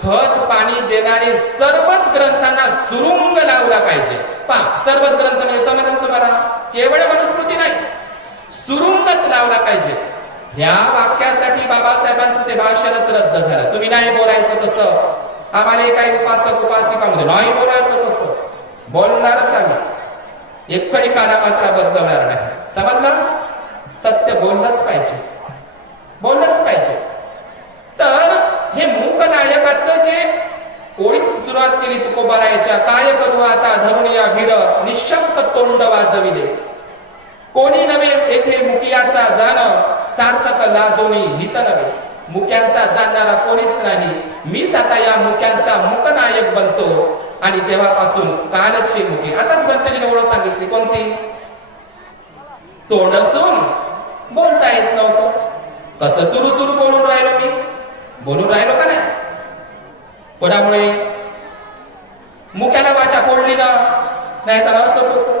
खत पाणी देणारे सर्वच ग्रंथांना सुरुंग लावला पाहिजे. पहा, सर्वच ग्रंथ म्हणजे समजलं तुम्हाला? केवळ मनुस्मृती नाही, सुरुंगच लावला पाहिजे. या वाक्यासाठी बाबासाहेबांचं ते भाषणच रद्द झालं. तुम्ही नाही बोलायचं तसं. आम्हाला काही उपासक उपासिका मध्ये नाही बोलायचं तसं. बोलणारच आम्ही, एकही काना मात्रा बदलवणार नाही. समजलं? सत्य बोललंच पाहिजे, बोललंच पाहिजे. तर हे मूक नायकाचं जे ओळीच सुरुवात केली तुकोबारायाच्या, काय करू आता धरून या भिड, निशंक तोंड वाजविले. कोणी नव्हे येथे मुकियाचा जाण, सार्थक लाजोनी हित नव्हे. मुक्यांचा जाणणारा कोणीच नाही. मीच आता या मुक्यांचा मुकनायक बनतो. आणि तेव्हापासून कालचे मुके. आताच भंतेजीने ओळख सांगितली. कोणती? तोंड असून बोलता येत नव्हतं. कसं चुरू चुरू बोलून राहिलो मी? बोलून राहिलो का नाही? कोणामुळे? मुक्याला वाचा फोडली ना, नाही तर असंच होतं.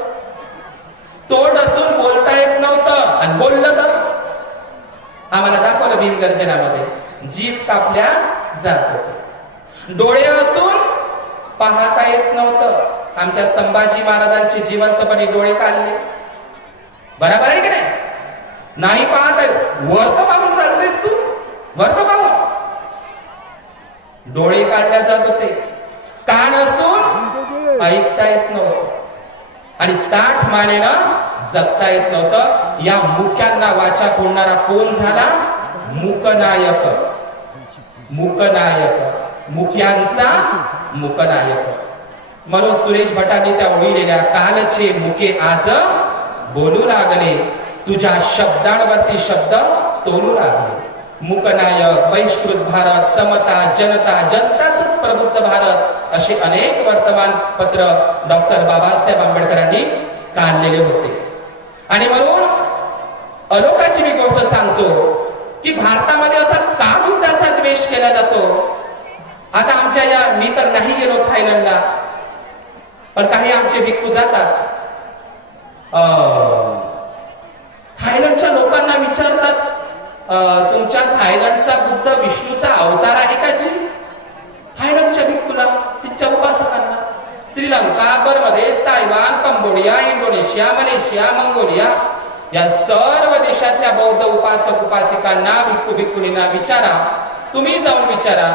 तोंड असून बोलता येत नव्हतं आणि बोललं तर आम्हाला दाखवलं भीमगर्जनामध्ये. जीभ कापल्या जात होती. डोळे असून पाहता येत नव्हतं. आमच्या संभाजी महाराजांचे जिवंतपणे डोळे काढले. बरोबर आहे की नाही? नाही पाहत आहेत. वर्त पाहून चालतेस तू, वर्त पाहून. डोळे काढल्या जात होते. कान असून ऐकता येत नव्हतं आणि ताठ मानेनं जगता येत नव्हतं. या मुक्यांना वाचा फोडणारा कोण झाला? मुकनायक. मुकनायक, मुक्यांचा मुकनायक. म्हणून सुरेश भटांनी त्या ओळी लिहिल्या. कालचे मुके आज बोलू लागले, तुझ्या शब्दांवरती शब्द तोलू लागले. मुकनायक, बहिष्कृत भारत, समता, जनता, जनताच प्रबुद्ध भारत, असे अनेक वर्तमानपत्र डॉक्टर बाबासाहेब आंबेडकरांनी काढलेले होते. आणि म्हणून अलोकाची मी गोष्ट सांगतो की भारतामध्ये असा का बुद्धाचा द्वेष केला जातो. आता आमच्या या, मी तर नाही गेलो थायलंडला, पण काही आमचे भिक्खू जातात. थायलंडच्या लोकांना विचारतात, तुमच्या थायलंडचा बुद्ध विष्णूचा अवतार आहे का जी? थायलंडच्या भिक्खूला, तिच्या उपासकांना. श्रीलंका, बर्मादेश, Taiwan, Cambodia, Indonesia, Malaysia, Mongolia या सर्व देशातल्या बौद्ध उपासक उपासिकांना, भिक्खू भिक्खुनींना विचारा, तुम्ही जाऊन विचारा,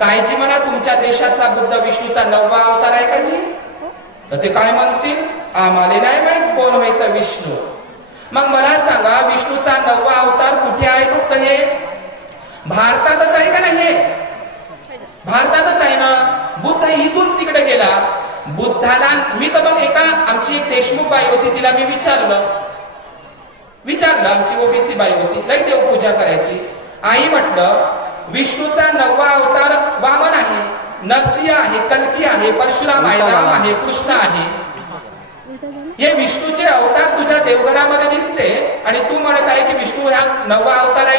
काय जी म्हणा तुमच्या देशातला बुद्ध विष्णूचा 9वा अवतार आहे का जी? तर ते काय म्हणतील? आम्हाला नाही माहित कोण माहित विष्णू. मग मला सांगा, विष्णूचा 9वा अवतार कुठे आहे? फक्त हे भारतातच आहे का नाही? हे भारतातच आहे ना. बुद्ध इथून तिकडे गेला. बुद्धाला मी तर मग एका, आमची एक देशमुख बाई होती, तिला मी विचारलं, विचारलं, आमची ओबीसी बाई होती, लई देवपूजा करायची. आई म्हटलं विष्णूचा 9वा अवतार वामन आहे, नरसिंह आहे, कल्की आहे, परशुराम आहे, राम आहे, कृष्ण आहे. हे विष्णूचे अवतार तुझ्या देवघरामध्ये दिसते आणि तू म्हणत आहे की विष्णू हा 9वा अवतार आहे,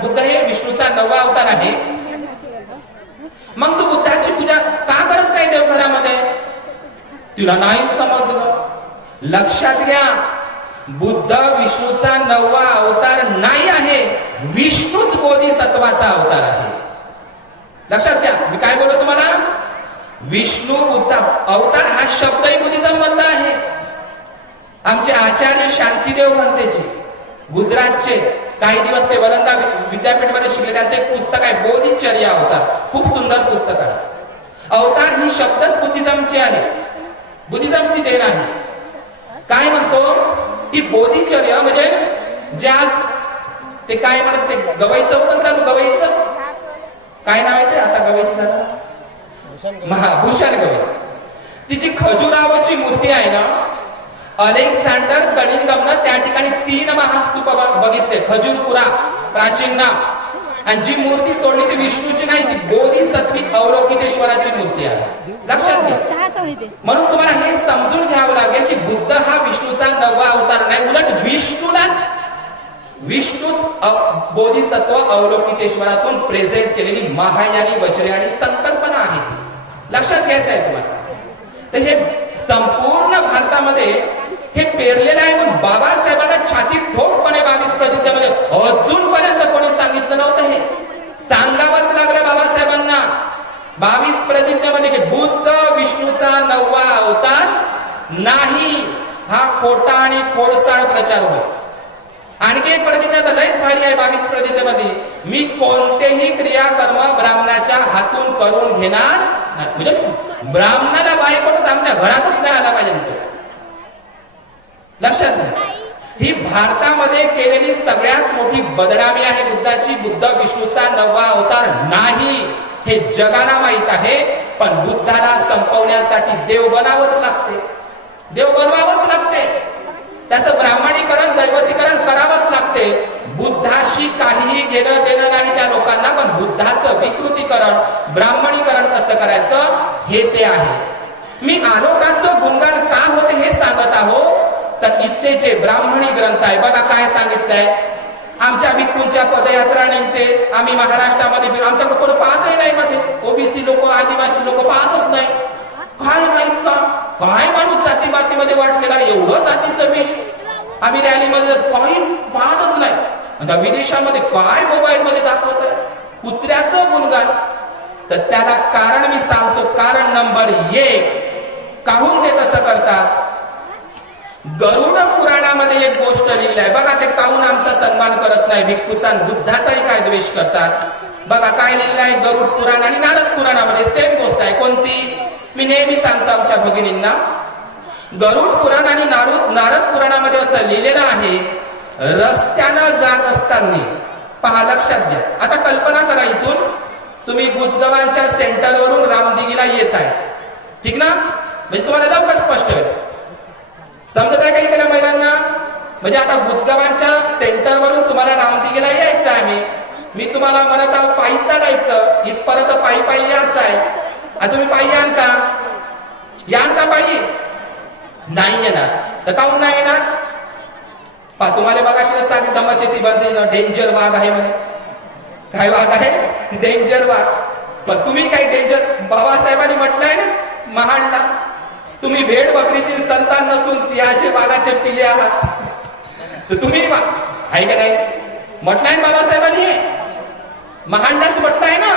बुद्ध हे विष्णूचा 9वा अवतार आहे. मग तू बुद्धाची पूजा का करत नाही देवघरामध्ये? तुला नाही समजलं. लक्षात घ्या, बुद्ध विष्णूचा 9वा अवतार नाही आहे, विष्णूच बोधिसत्वाचा अवतार आहे. लक्षात घ्या, मी काय बोलतो तुम्हाला? विष्णू बुद्ध अवतार हा शब्दही बुद्धिझम मधला आहे. आमचे आचार्य शांतीदेव म्हणतेचे, गुजरातचे, काही दिवस ते वलंदा विद्यापीठमध्ये शिकले. त्यांचे एक पुस्तक आहे बोधिचर्या अवतार, खूप सुंदर पुस्तक आहे. अवतार ही शब्दच बुद्धिझमची आहे, बुद्धिझमची देण आहे. काय म्हणतो की बोधिचर्या म्हणजे ज्याच ते काय म्हणत, ते गवईचं होतं चालू, गवईचं काय नाव आहे ते आता, गवईचं झालं भूषण गवई. तिची खजुरावची मूर्ती आहे ना, अलेक्झांडर कलिंगमनं त्या ठिकाणी 3 महास्तूप बघितले. खजूरपुरा प्राचीन नाव. आणि जी मूर्ती तोडली ती विष्णूची नाही, ती बोधिसत्वी अवलोकितेश्वराची मूर्ती आहे. लक्षात घ्या. म्हणून तुम्हाला हे समजून घ्यावं लागेल की बुद्ध हा विष्णूचा 9वा अवतार नाही, उलट विष्णूच बोधिसत्व अवलोकितेश्वरातून प्रेझेंट केलेली महायानी वचने आणि संकल्पना आहे. लक्षात घ्यायचं आहे तुम्हाला. तर हे संपूर्ण भारतामध्ये हे पेरलेलं आहे. म्हणून बाबासाहेबांना छाती ठोकपणे 22 प्रतिज्ञेमध्ये अजूनपर्यंत कोणी सांगितलं नव्हतं. हे सांगावंच लागलं बाबासाहेबांना 22 प्रतिज्ञेमध्ये की बुद्ध विष्णूचा 9वा अवतार नाही. हा खोटा आणि खोडसाळ प्रचार होय. आणखी एक प्रतिज्ञा तर लयच भारी आहे 22 प्रतिज्ञेमध्ये, मी कोणतेही क्रियाकर्म ब्राह्मणाच्या हातून करून घेणार नाही. म्हणजे ब्राह्मणाला बायकोच आमच्या घरातच नाही आला पाहिजे. लक्षात घ्या, ही भारतामध्ये केलेली सगळ्यात मोठी बदनामी आहे बुद्धाची. बुद्ध विष्णूचा 9वा अवतार नाही हे जगाला माहित आहे, पण बुद्धाला संपवण्यासाठी देव बनावंच लागते, देव बनवावंच लागते. त्याचं ब्राह्मणीकरण, दैवतीकरण करावंच लागते. बुद्धाशी काहीही घेणं देणं नाही त्या लोकांना, पण बुद्धाचं विकृतीकरण, ब्राह्मणीकरण कसं करायचं हे ते आहे. मी आलोकाचं गुणगान का होते हे सांगत आहो, तर इथले जे ब्राह्मणी ग्रंथ आहे बघा काय सांगितलंय. आमच्या भिक्खूंच्या पदयात्रा निघते, आम्ही महाराष्ट्रामध्ये, आमच्याकडे कोणी पाहतही नाही. मध्ये ओबीसी लोक, आदिवासी लोक पाहतच नाही. काय माहित का, काय माणूस जाती मातीमध्ये वाटलेला, एवढं जातीचं विष. आम्ही रॅलीमध्ये काहीच पाहतच नाही. आता विदेशामध्ये काय मोबाईल मध्ये दाखवत आहे कुत्र्याचं गुणगान. तर त्याला कारण मी सांगतो. कारण नंबर 1, काहून ते तसं करतात? गरुड पुराणामध्ये एक गोष्ट लिहिली आहे बघा. ते काहून आमचा सन्मान करत नाही, भिक्खूचा बुद्धाचाही काय द्वेष करतात. बघा काय लिहिलं आहे गरुड पुराण आणि नारद पुराणामध्ये सेम गोष्ट आहे. कोणती? मी नेहमी सांगतो आमच्या भगिनींना, गरुड पुराण आणि नारद पुराणामध्ये असं लिहिलेलं आहे, रस्त्यानं जात असताना पहा, लक्षात घ्या. आता कल्पना करा, इथून तुम्ही गुजगवांच्या सेंटरवरून रामदिगीला येत आहे, ठीक ना? म्हणजे तुम्हाला लवकर स्पष्ट होईल. समजत आहे का इथल्या महिलांना? म्हणजे आता गुजगवांच्या सेंटरवरून तुम्हाला रामदिगीला यायचं आहे. मी तुम्हाला म्हणत आहो पायी चालायचं, इथपर्यंत पायी पायी यायचं आहे. आता तुम्ही पायी याल का? याल का पायी? नाही येणार. तर काहून नाही येणार? पहा, तुम्हाला बघाशी सांगितलं धम्मचेती बंदी डेंजर वाघ आहे म्हणे. काय वाघ आहे? डेंजर वाघ. पण तुम्ही काय डेंजर? बाबासाहेबांनी म्हटलंय ना महाडला, तुम्ही भेड बकरीची संतान नसून सिंहाचे वाघाचे पिले आहात. तर तुम्ही आहे का नाही? म्हटलंय बाबासाहेबांनी, महाडलाच म्हटलंय ना.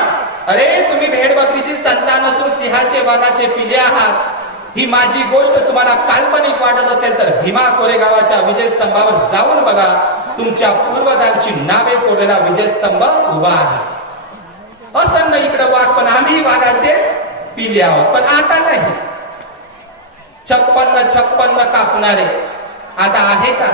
अरे तुम्ही भेड बकरीची संतान नसून सिंहाचे वाघाचे पिले आहात. ही माझी गोष्ट तुम्हाला काल्पनिक वाटत असेल तर भीमा कोरेगावाच्या विजयस्तंभावर जाऊन बघा. तुमच्या पूर्वजांची नावे कोरलेला विजयस्तंभ उभा आहे. असं नाही इकडे वाघ, पण आम्ही वाघाचे पिले आहोत. पण आता नाही. 56 कापणारे आता आहे का?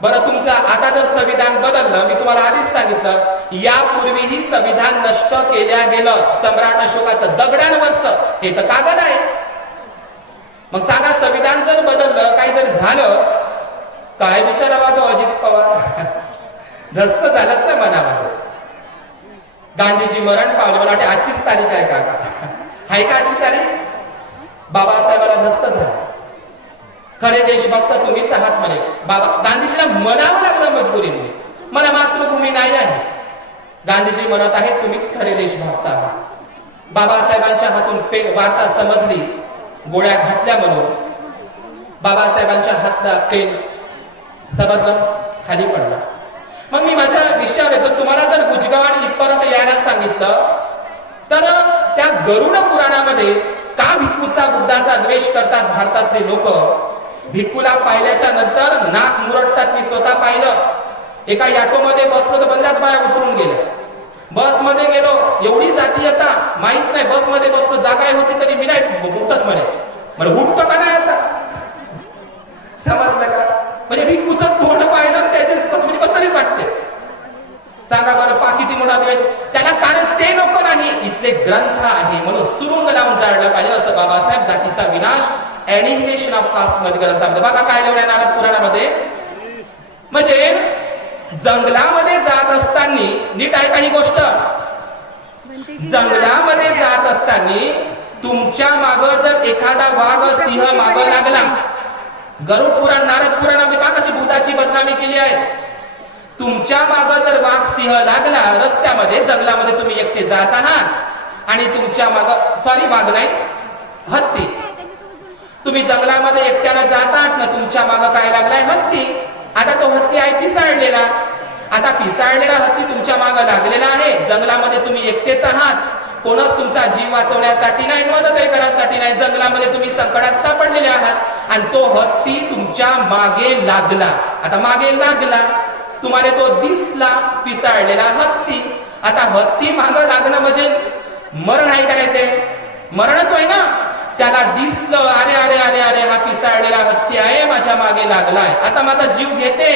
बरं, तुमचं आता जर संविधान बदललं, मी तुम्हाला आधीच सांगितलं, यापूर्वीही संविधान नष्ट केल्या गेलं. सम्राट अशोकाचं दगडांवरचं हे तर कागद आहे. मग सांगा, संविधान जर बदललं, काही जर झालं, काय विचारावा तो अजित पवार. धस्त झालं ना मनामध्ये. गांधीजी मरण पावले. मला वाटते आजचीच तारीख आहे काका. आहे का आजची तारीख? बाबासाहेबांना धस्त झालं. खरे देशभक्त तुम्हीच आहात म्हणे. बाबा गांधीजीला म्हणावं लागलं मजबुरीने, मला मातृभूमी नाही आहे. गांधीजी म्हणत आहेत तुम्हीच खरे देशभक्त आहात. बाबासाहेबांच्या हातून वार्ता समजली, गोळ्या घातल्या म्हणून बाबासाहेबांच्या हातला पेन समजलं, खाली पडला. मग मी माझ्या विषयावर येतो. तुम्हाला जर गुजगावान इथपर्यंत यायला सांगितलं तर त्या गरुड पुराणामध्ये का भिक्खूचा बुद्धाचा द्वेष करतात भारतातले लोक? भिक्खूला पाहिल्याच्या नंतर नाक मुरडतात. मी स्वतः पाहिलं. एका ऑटोमध्ये बसलो तर बंदाच बाया उतरून गेल्या. बसमध्ये गेलो, एवढी जातीयता माहित नाही. बसमध्ये बसलो, जागा होती तरी मी नाही उठत म्हणे उठतो का नाही आता? समजलं का? म्हणजे भिक्खूचं तोंड पाहिलं त्याच्या म्हणजे कसं तरीच वाटते. सांगा बरं, पा किती मोठा द्वेष. त्याला कारण ते लोक नाही, इथले ग्रंथ आहे म्हणून सुरुंग लावून जाळलं पाहिजे. असं बाबासाहेब जातीचा विनाश एनिहिलेशन ऑफ कास्ट मध्ये ग्रंथामध्ये बघा काय लिहिलंय नारद पुराणामध्ये. म्हणजे जंगलामध्ये जात असताना, नीट आहे काही गोष्ट, जंगलामध्ये जात असताना तुमच्या माग जर एखादा वाघ सिंह माग लागला, गरुड पुराण नारद पुराणामध्ये पहा कशी बुद्धाची बदनामी केली आहे. तुमच्या माग जर वाघ सिंह लागला रस्त्यामध्ये, जंगलामध्ये तुम्ही एकटे जात आहात आणि तुमच्या माग, सॉरी वाघ नाही, हत्ती, तुम्ही जंगलामध्ये एकट्यानं जात आहात ना, तुमच्या माग काय लागलाय? हत्ती. आता तो हत्ती आहे पिसाळलेला. आता पिसाळलेला हत्ती तुमच्या माग लागलेला आहे. जंगलामध्ये तुम्ही एकटेच आहात, कोणच तुमचा जीव वाचवण्यासाठी नाही, मदत करण्यासाठी नाही. जंगलामध्ये तुम्ही संकटात सापडलेले आहात आणि तो हत्ती तुमच्या मागे लागला. आता मागे लागला, तुम्हाला तो दिसला पिसाळलेला हत्ती. आता हत्ती माग लागणं म्हणजे मरण आहे का नाही? ते मरणच होय ना. त्याला दिसलं, अरे अरे अरे अरे हा पिसाळलेला हत्ती आहे, माझ्या मागे लागलाय, आता माझा जीव घेते,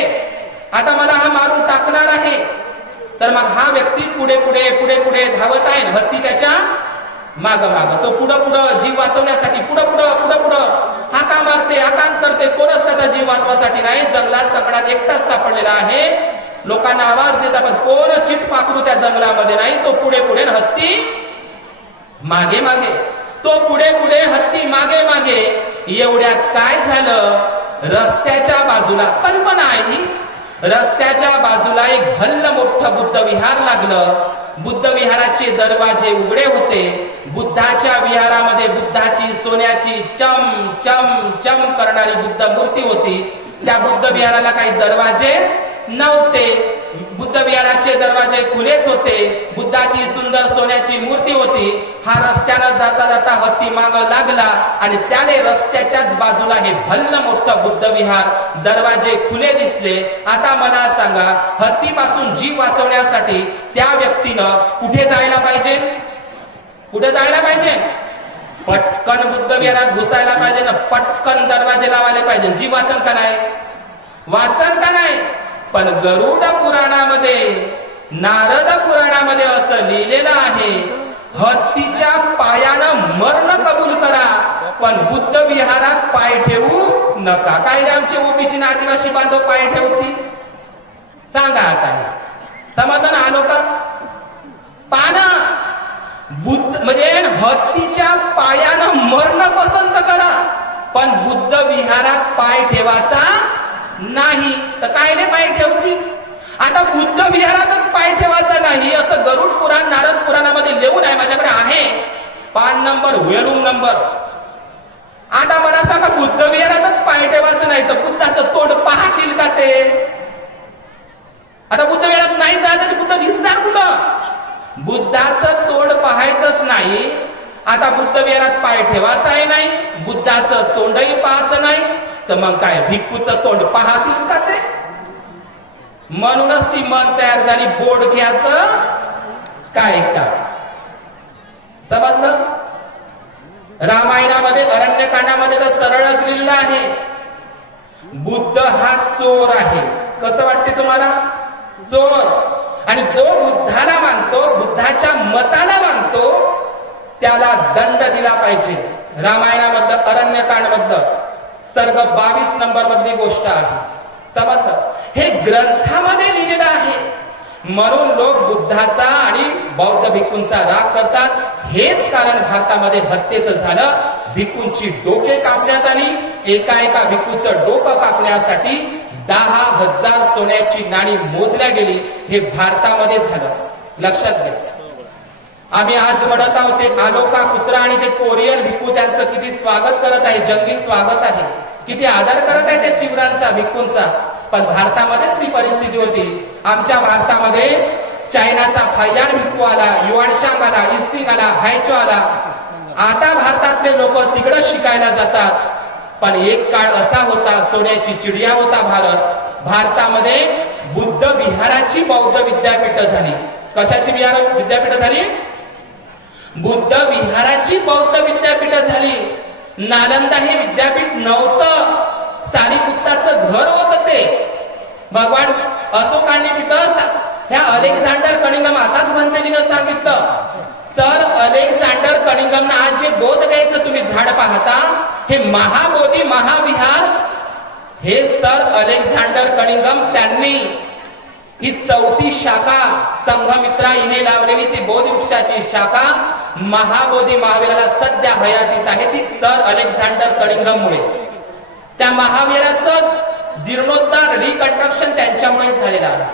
आता मला हा मारून टाकणार आहे. तर मग हा व्यक्ती पुढे पुढे पुढे पुढे धावत आहे, हत्ती त्याच्या माग माग. तो पुढं पुढं जीव वाचवण्यासाठी पुढं पुढं पुढं पुढं हाका मारते, आकांत करते, कोणच त्याचा जीव वाचवासाठी नाही. जंगलात सगळ्यात एकटाच सापडलेला आहे. लोकांना आवाज देता पण कोण चिट पाखरू त्या जंगलामध्ये नाही. तो पुढे पुढे, हत्ती मागे मागे. तो पुढे पुढे, हत्ती मागे मागे. एवढ्यात काय झालं? रस्त्याच्या बाजूला, कल्पना आहे ही, रस्त्याच्या बाजूला एक भल्ल मोठं बुद्ध विहार लागलं. बुद्ध विहाराचे दरवाजे उघडे होते. बुद्धाच्या विहारामध्ये बुद्धाची सोन्याची चम चम चम करणारी बुद्ध मूर्ती होती. त्या बुद्ध विहाराला काही दरवाजे नव्हते. बुद्ध विहाराचे दरवाजे खुलेच होते. बुद्धाची सुंदर सोन्याची मूर्ती होती. हा रस्त्यानं जाता जाता हत्ती माग लागला आणि त्याने रस्त्याच्याच बाजूला हे भल्ल मोठं बुद्ध विहार, दरवाजे खुले दिसले. आता मला सांगा, हत्तीपासून जीव वाचवण्यासाठी त्या व्यक्तीनं कुठे जायला पाहिजे? कुठे जायला पाहिजे? पटकन बुद्ध विहारात घुसायला पाहिजे ना, पटकन दरवाजे लावायला पाहिजे. जीव वाचन का नाही? वाचन का नाही? पण गरुड पुराणामध्ये, नारद पुराणामध्ये असं लिहिलेलं आहे, हत्तीच्या पायानं मरण कबूल करा पण बुद्ध विहारात पाय ठेवू नका. काय आमचे ओबीसी आदिवासी बांधव पाय ठेवतील? सांगा आता. समाधान आलो का? पाना बुद्ध म्हणजे हत्तीच्या पायानं मरण पसंत करा पण बुद्ध विहारात पाय ठेवायचा नाही. तर काय रे पाय ठेवतील? आता बुद्ध विहारातच पाय ठेवायचा नाही असं गरुड पुराण नारद पुराणामध्ये लिहून आहे. माझ्याकडे आहे पान नंबर, रूम नंबर. आता मला सांगा, बुद्ध विहारातच पाय ठेवायचं नाही तर बुद्धाचं तोंड पाहतील का ते? आता बुद्ध विहारात नाही जायचं तर बुद्ध दिसणार कुठं? बुद्धाचं तोंड पाहायचंच नाही. आता बुद्ध विहारात पाय ठेवायचाही नाही, बुद्धाचं तोंडही पाहायचं नाही, तर मग काय भिक्खूचं तोंड पाहतील का ते? म्हणूनच ती मन तयार झाली बोडक्याचं काय का. समजलं? रामायणामध्ये अरण्यकांडामध्ये तर सरळच लिहिलेलं आहे, बुद्ध हा चोर आहे. कसं वाटते तुम्हाला? चोर. आणि जो बुद्धाला मानतो, बुद्धाच्या मताला मानतो, त्याला दंड दिला पाहिजे. रामायणामधलं अरण्यकांड मधलं सर्ग 22 नंबर मधली गोष्ट आहे. समजलं? हे ग्रंथामध्ये लिहिलेलं आहे. म्हणून लोक बुद्धाचा आणि बौद्ध भिक्खूंचा राग करतात. हेच कारण भारतामध्ये हत्येचं झालं. भिक्खूंची डोके कापण्यात आली. एका भिक्खूचं डोकं कापण्यासाठी 10,000 सोन्याची नाणी मोजल्या गेली. हे भारतामध्ये झालं. लक्षात घ्या. आम्ही आज म्हणत आहोत ते आलोका कुत्रा आणि ते कोरियन भिक्खू त्यांचं किती स्वागत करत आहे, जंगी स्वागत आहे, किती आदर करत आहे त्या चिवरांचा, भिक्खूंचा. पण भारतामध्येच ती परिस्थिती होती. आमच्या भारतामध्ये चायनाचा फाययान भिक्खू आला, युआनशांग आला, इस्तिंग आला, हायचो आला. आता भारतातले लोक तिकडे शिकायला जातात. पण एक काळ असा होता, सोन्याची चिडिया होता भारत. भारतामध्ये बुद्ध विहाराची बौद्ध विद्यापीठ झाली. कशाची विद्यापीठ झाली? बुद्ध विहाराची बौद्ध विद्यापीठ झाली. नालंदा हे विद्यापीठ नव्हतं, सारीपुत्ताचं घर होत ते. भगवान अशोकांनी तिथं ह्या अलेक्झांडर कनिंगम, आताच भंतेजीनं सांगितलं, सर अलेक्झांडर कनिंगमनं आज जे बोध घ्यायचं तुम्ही झाड पाहता, हे महाबोधी महाविहार, हे सर अलेक्झांडर कनिंगम त्यांनी ही 4थी शाखा संघमित्रा हिने लावलेली ती बोधिवृक्षाची शाखा महाबोधी महावीराला सध्या हयातीत आहे. ती सर अलेक्झांडर कनिंगम मुळे. त्या महावीराचं जीर्णोद्धार रिकन्स्ट्रक्शन त्यांच्यामुळे झालेलं आहे.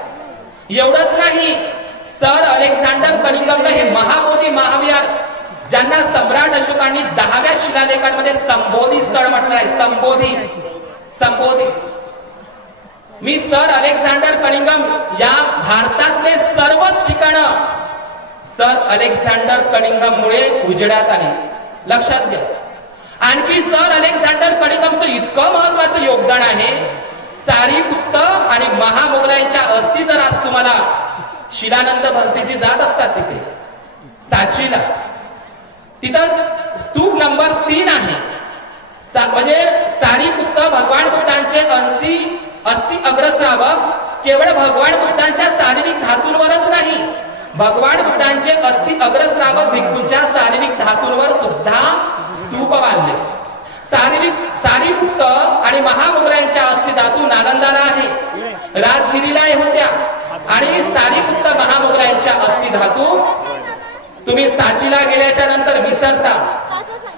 एवढंच नाही, सर अलेक्झांडर कनिंगमने हे महाबोधी महाविहार, ज्यांना सम्राट अशोकांनी 10व्या शिलालेखांमध्ये संबोधी स्थळ म्हटलं आहे, संबोधी. मी सर अलेक्झांडर कनिंगम या भारतातले सर्वच ठिकाणं सर अलेक्झांडर कनिंगम मुळे उजेडात आली. लक्षात घ्या. आणखी सर अलेक्झांडर कनिंगमचं इतकं महत्वाचं योगदान आहे, सारीपुत्त आणि महामोगलांच्या अस्थी जर आज तुम्हाला शिलानंद भक्तीची जात असतात तिथे साचीला, तिथं स्तूप नंबर 3 आहे. म्हणजे सारीपुत्त भगवान बुद्धांचे अस्थि अग्रश्रावक केवळ भगवान बुद्धांच्या शारीरिक धातूंवरच नाही, भगवान बुद्धांचे अस्थि अग्रश्रावक भिक्खूंच्या शारीरिक धातूंवर सुद्धा स्तूप बांधले. सारीपुत्त आणि महामोगलांच्या अस्थि धातू नालंदाला आहे, राजगिरीला होत्या. आणि सारीपुत्त महामोगलांच्या अस्थि धातू तुम्ही साचीला गेल्याच्या नंतर विसरता.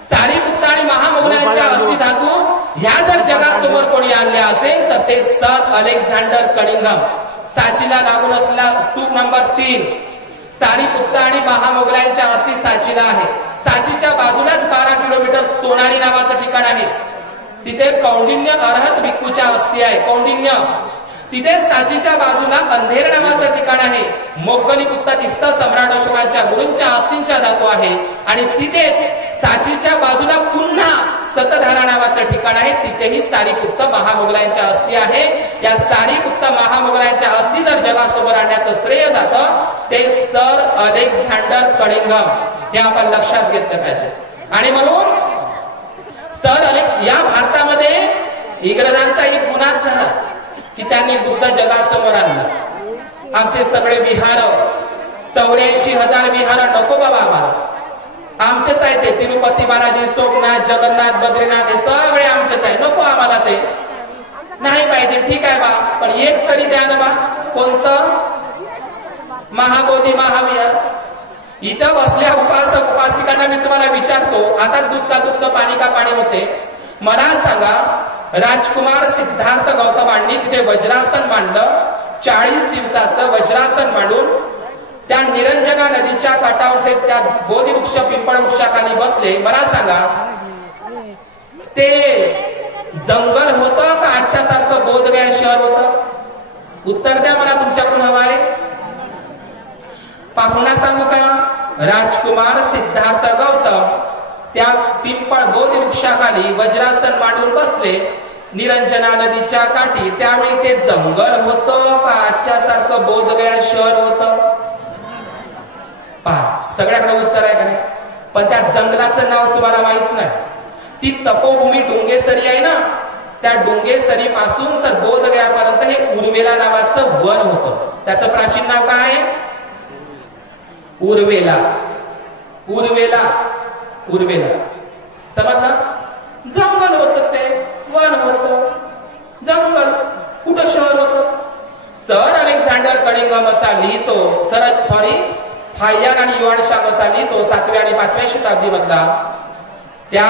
सारीपुत्त आणि महामोगलांच्या अस्थि धातू ह्या जर जगासमोर कोणी आणल्या असेल तर ते सर अलेक्झांडर कनिंगम. साचीला लागून असलेला स्तूप नंबर 3 सारीपुत्त आणि महामोगलांच्या अस्थि साचीला आहे. साचीच्या बाजूलाच 12 किलोमीटर सोनारी नावाचं ठिकाण आहे. तिथे कौंडिन्य अरहत भिक्खूच्या अस्थि आहे. कौंडिन्य. तिथे साचीच्या बाजूला अंधेर नावाचं ठिकाण आहे. मोगलिपुत्त तिस्ता सम्राट अशोकांच्या गुरूंच्या अस्थींच्या धातू आहे. आणि तिथेच साचीच्या बाजूला पुन्हा सतधारा नावाचं ठिकाण आहे. तिथेही सारीपुत्त महामोगलांच्या अस्थी आहे. या सारीपुत्त महामोगलांच्या अस्थी जर जगासमोर आणण्याचं श्रेय जातं ते सर अलेक्झांडर कनिंगम. हे आपण लक्षात घेतलं पाहिजे. आणि म्हणून या भारतामध्ये इंग्रजांचा एक गुन्हाच झाला की त्यांनी बुद्ध जगासमोर आणला. आमचे सगळे विहार 84,000 विहार नको बाबा आम्हाला, आमचेच आहे ते. तिरुपती बालाजी, सोमनाथ, जगन्नाथ, बद्रीनाथ हे सगळे आमचेच आहे, नको आम्हाला ते. नाही पाहिजे, ठीक आहे बा, पण एक तरी द्या ना बा. कोणतं? महाबोधी महाविहार. इथं बसल्या उपासक उपासिकांना मी तुम्हाला विचारतो, आता दूध का पाणी का पाणी होते, मला सांगा. राजकुमार सिद्धार्थ गौतमांनी तिथे वज्रासन मांडलं. 40 दिवसाचं वज्रासन मांडून त्या निरंजना नदीच्या काठावर ते त्या बोधिवृक्ष पिंपळ वृक्षाखाली बसले. मला सांगा, ते जंगल होतं का आजच्या सारखं बोधगया शहर होतं? उत्तर द्या मला, तुमच्याकडून हवं आहे. पुन्हा सांगू का? राजकुमार सिद्धार्थ गौतम त्या पिंपळ बोधिवृक्षाखाली वज्रासन मांडून बसले निरंजना नदीच्या काठी. त्यावेळी ते जंगल होतं का आजच्या सारखं बोधगया शहर होतं? पहा, सगळ्याकडे उत्तर आहे का नाही? पण त्या जंगलाचं नाव तुम्हाला माहित नाही. ती तपोभूमी डोंगेसरी आहे ना, त्या डोंगेसरी पासून तर बोधगयापर्यंत हे उर्वेला नावाचं वन होतं. त्याचं प्राचीन नाव काय आहे? उर्वेला. उर्वेला. उर्वेला. समजलं? जंगल होतं, ते वन होतं. जंगल कुठं शिवलिंगम असा लिहितो फाय्यान आणि युवानशाम असा लिहितो 7व्या आणि 5व्या शताब्दीमधला. त्या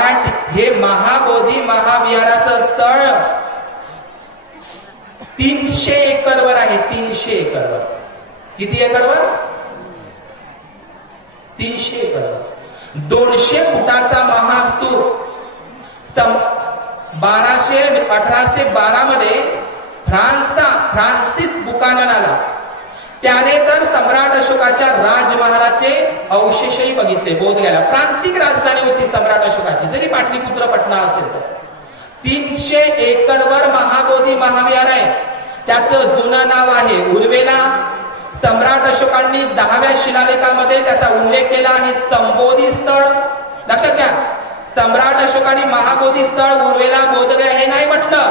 हे महाबोधी महाविहाराचं स्थळ 300 एकरवर आहे. 300 एकरवर. किती एकरवर? 300 एकरवर. 200 फुटाचा महास्तूप 1812 मध्ये फ्रान्सिस बुकानन आला. त्याने तर सम्राट अशोकाच्या राजमहालाचे अवशेषही बघितले बोधगयाला. प्रांतिक राजधानी होती सम्राट अशोकाची, जरी पाटलीपुत्र पटना असेल तर. 300 एकरवर महाबोधी महाविहार आहे. त्याचं जुनं नाव आहे उर्वेला. सम्राट अशोकांनी 10व्या शिलालेखामध्ये त्याचा उल्लेख केला आहे संबोधी स्थळ. लक्षात घ्या, सम्राट अशोकांनी महाबोधी स्थळ उर्वेला बोधगया हे नाही म्हटलं.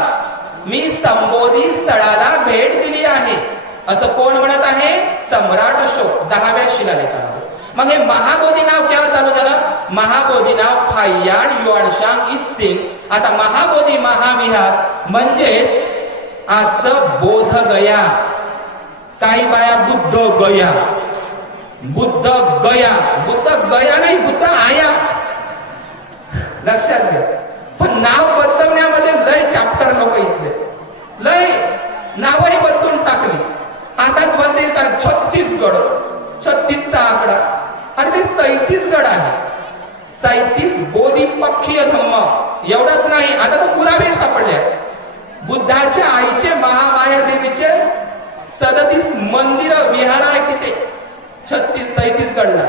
मी संबोधी स्थळाला भेट दिली आहे असं कोण म्हणत आहे? सम्राट अशोक 10व्या शिलालेखामध्ये. मग हे महाबोधी नाव केव्हा चालू झालं? महाबोधी नाव फाय्यान युआनशाम इत्सिंग. आता महाबोधी महाविहार म्हणजेच आजचं बोधगया. काही बाया बुद्ध गया, बुद्ध गया, बुद्ध गया नाही, बुद्ध आया. लक्षात घ्या. पण नाव बदलवण्यामध्ये लय चॅप्टर लोक इथले, लय नावही बदलून टाकली. आताच बनते छत्तीसगड, 36चा आकडा आणि ते 37 आहे. 37 बोधिपक्षीय धम्म. एवढंच नाही, आता तर पुरावे सापडले. बुद्धाच्या आईचे महामाया देवीचे 37 मंदिर विहार आहे तिथे 37 गडला.